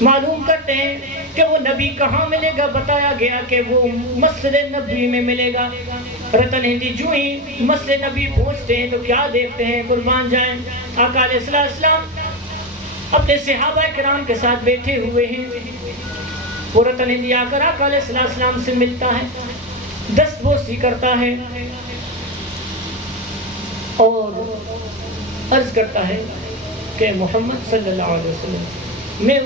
معلوم کرتے ہیں کہ وہ نبی کہاں ملے گا. بتایا گیا کہ وہ مسجد نبوی میں ملے گا. رتن ہندی جو ہی مسجد نبی پہنچتے ہیں تو کیا دیکھتے ہیں, قربان جائیں آقا علیہ السلام اپنے صحابہ کرام کے ساتھ بیٹھے ہوئے ہیں. وہ رتن ہندی آ کر آقا علیہ السلام سے ملتا ہے, دست بوسی کرتا ہے اور عرض کرتا ہے کہ محمد صلی اللہ علیہ وسلم میں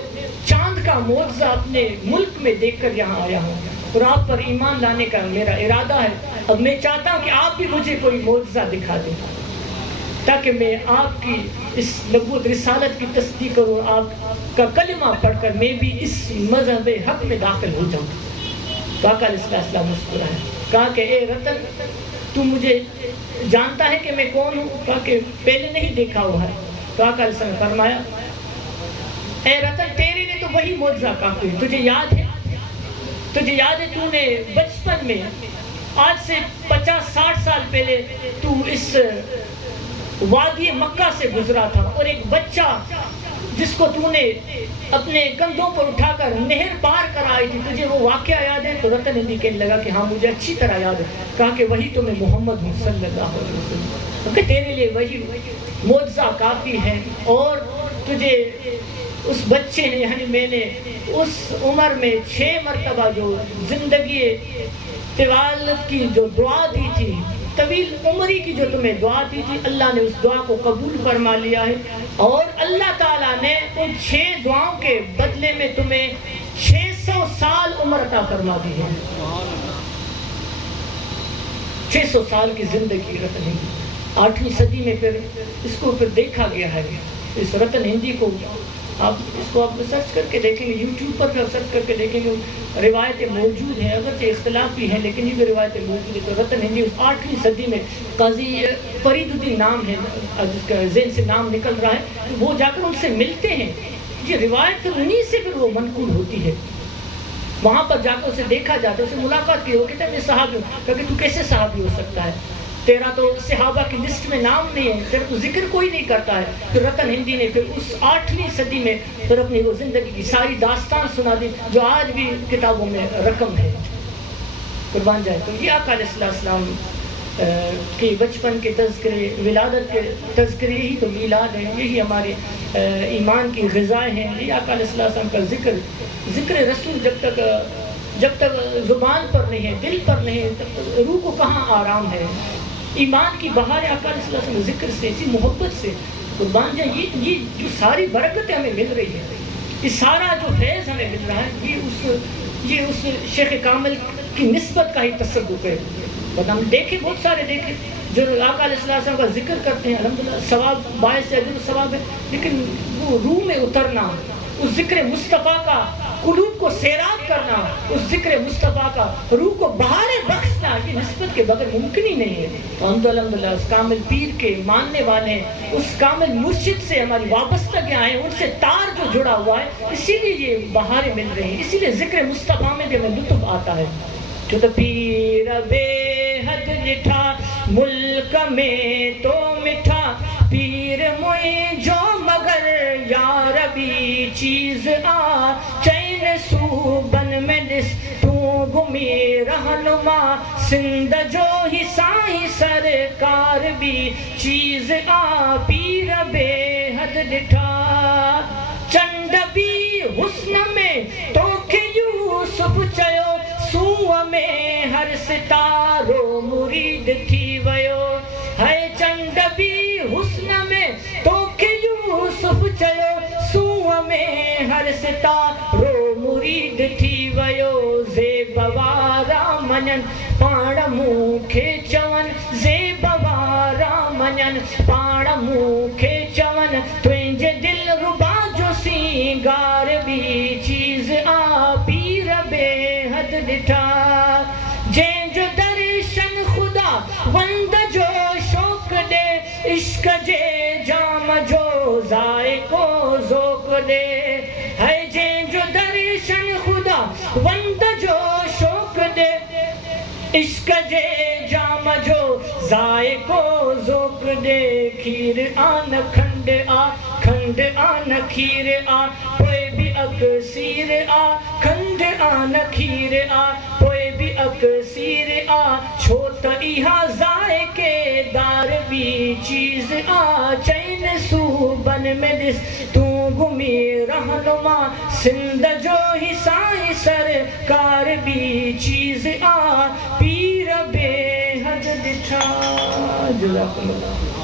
چاند کا معجزہ اپنے ملک میں دیکھ کر یہاں آیا ہوں اور آپ پر ایمان لانے کا میرا ارادہ ہے. اب میں چاہتا ہوں کہ آپ بھی مجھے کوئی معجزہ دکھا دیں تاکہ میں آپ کی اس نبوت رسالت کی تصدیق کروں, آپ کا کلمہ پڑھ کر میں بھی اس مذہب حق میں داخل ہو جاؤں. تو آقا علیہ السلام مسکرائے, کہا کہ اے رتن تو مجھے جانتا ہے کہ میں کون ہوں؟ کہا کہ پہلے نہیں دیکھا ہوا ہے. تو آقا علیہ السلام نے فرمایا اے رتن تیرے لیے تو وہی معجزہ کافی ہے. تجھے یاد ہے تو نے بچپن میں آج سے 50-60 سال پہلے تو اس وادی مکہ سے گزرا تھا اور ایک بچہ جس کو تو نے اپنے کندھوں پر اٹھا کر نہر پار کر آئی تھی, تجھے وہ واقعہ یاد ہے؟ تو رتن ہندی کہنے لگا کہ ہاں مجھے اچھی طرح یاد ہے. کہا کہ وہی تو میں محمد ہوں صلی اللہ علیہ وسلم, کہ تیرے لیے وہی معجزہ کافی ہے. اور تجھے اس بچے نے یعنی میں نے اس عمر میں 6 مرتبہ جو زندگی طوال کی جو دعا دی تھی, طویل عمری کی جو تمہیں دعا دی تھی, اللہ نے اس دعا کو قبول فرما لیا ہے اور اللہ تعالیٰ نے ان 6 دعاؤں کے بدلے میں تمہیں 600 سال عمر عطا فرما دی ہے. 600 سال کی زندگی رتن ہندی. 8ویں صدی میں پھر اس کو پھر دیکھا گیا ہے. اس رتن ہندی کو آپ سرچ کر کے دیکھیں گے, یوٹیوب پر سرچ کر کے دیکھیں گے, روایتیں موجود ہیں, اگرچہ اختلاف بھی ہیں لیکن یہ بھی روایتیں موجود ہیں. تو رتن ہندی 8ویں صدی میں قاضی فرید الدین نام ہے جس کا ذہن سے نام نکل رہا ہے, وہ جا کر ان سے ملتے ہیں. یہ روایت انہیں سے پھر وہ منقول ہوتی ہے. وہاں پر جا کر اسے دیکھا جاتا ہے, اسے ملاقات کی, وہ کہتا ہے میں صحابی ہوں. کیونکہ تو کیسے صحابی ہو سکتا ہے, تیرا تو صحابہ کی لسٹ میں نام نہیں ہے, تیرا تو ذکر کوئی نہیں کرتا ہے. پھر رتن ہندی نے پھر اس 8ویں صدی میں پھر اپنی وہ زندگی کی ساری داستان سنا دی جو آج بھی کتابوں میں رقم ہے. قربان جائے. تو یہ آقا علیہ السلام کہ بچپن کے تذکرے، ولادت کے تذکرے، یہی تو میلاد ہیں، یہی ہمارے ایمان کی غذائیں ہیں. یہ آقا علیہ السلام کا ذکر رسول جب تک زبان پر نہیں ہے، دل پر نہیں ہے، تب تک روح کو کہاں آرام ہے. ایمان کی بہار آقا علیہ السلام کے ذکر سے، اسی محبت سے قربان جائیں. یہ جو ساری برکتیں ہمیں مل رہی ہیں، یہ سارا جو فیض ہمیں مل رہا ہے، یہ اس شیخ کامل کی نسبت کا ہی تصدق ہے. ہم دیکھیں، بہت سارے دیکھیں جو آقا علیہ السلام کا ذکر کرتے ہیں، الحمدللہ ثواب، باعث اجر و ثواب ہے، لیکن وہ روح میں اترنا، اس ذکر مصطفیٰ کا قلوب کو سیراب کرنا، اس ذکر مصطفیٰ کا روح کو بہاریں بخشنا، یہ نسبت کے بغیر ممکن ہی نہیں ہے. تو ہم تو الحمدللہ اس کامل پیر کے ماننے والے ہیں، اس کامل مرشد سے ہماری وابستگیاں ہیں، ان سے تار جو جڑا ہوا ہے، اسی لیے یہ بہاریں مل رہی ہیں، اسی لیے ذکر مصطفیٰ میں بھی ہمیں لطف آتا ہے. جو تو پیر بے حد لٹھا ملک میں تو مٹھا، پیر موئیں جو مگر یا ربی چیز آ، چین صوبن میں نس تو گمی رہنما، سندھ جو ہی سائیں سرکار بھی چیز آ، پیر بے حد لٹھا. چنڈ بھی حسن میں تو کہ یوسف چیو، سوہ میں ہر ستارو مرید تھی ویو. ہے چنڈ بھی حسن میں تو کہ یوسف چیو، سوہ میں ہر ستارو مرید تھی ویو. زیب وارا منن پاڑ منہ کھے چون، زیب وارا منن پاڑ منہ کھے چون، تنجے دل ربا جو سینگار بھی چیز آ، پیر بے حد ڈٹھا. جن جو درشن خدا وند جو شوق دے، عشق جے جام جو ذائقو ذوق دے. ہے جن جو درشن خدا وند جو شوق دے، عشق جے جام جو ذائقو ذوق دے. کھیر آن کھنڈ آ، کھنڈ آن کھیر آ، پوئے بھی اکسیر آ، کھنڈ آن کھیر آ، پوئے بھی اکسیر آ. چھوت ایہا ذائقے دار بھی چیز آ، چین صوبن میں دس تو گمی رہنما، سندھ جو ہی سائیں سرکار بھی چیز آ، پیر بے حد ڈٹھا. جزاک اللہ.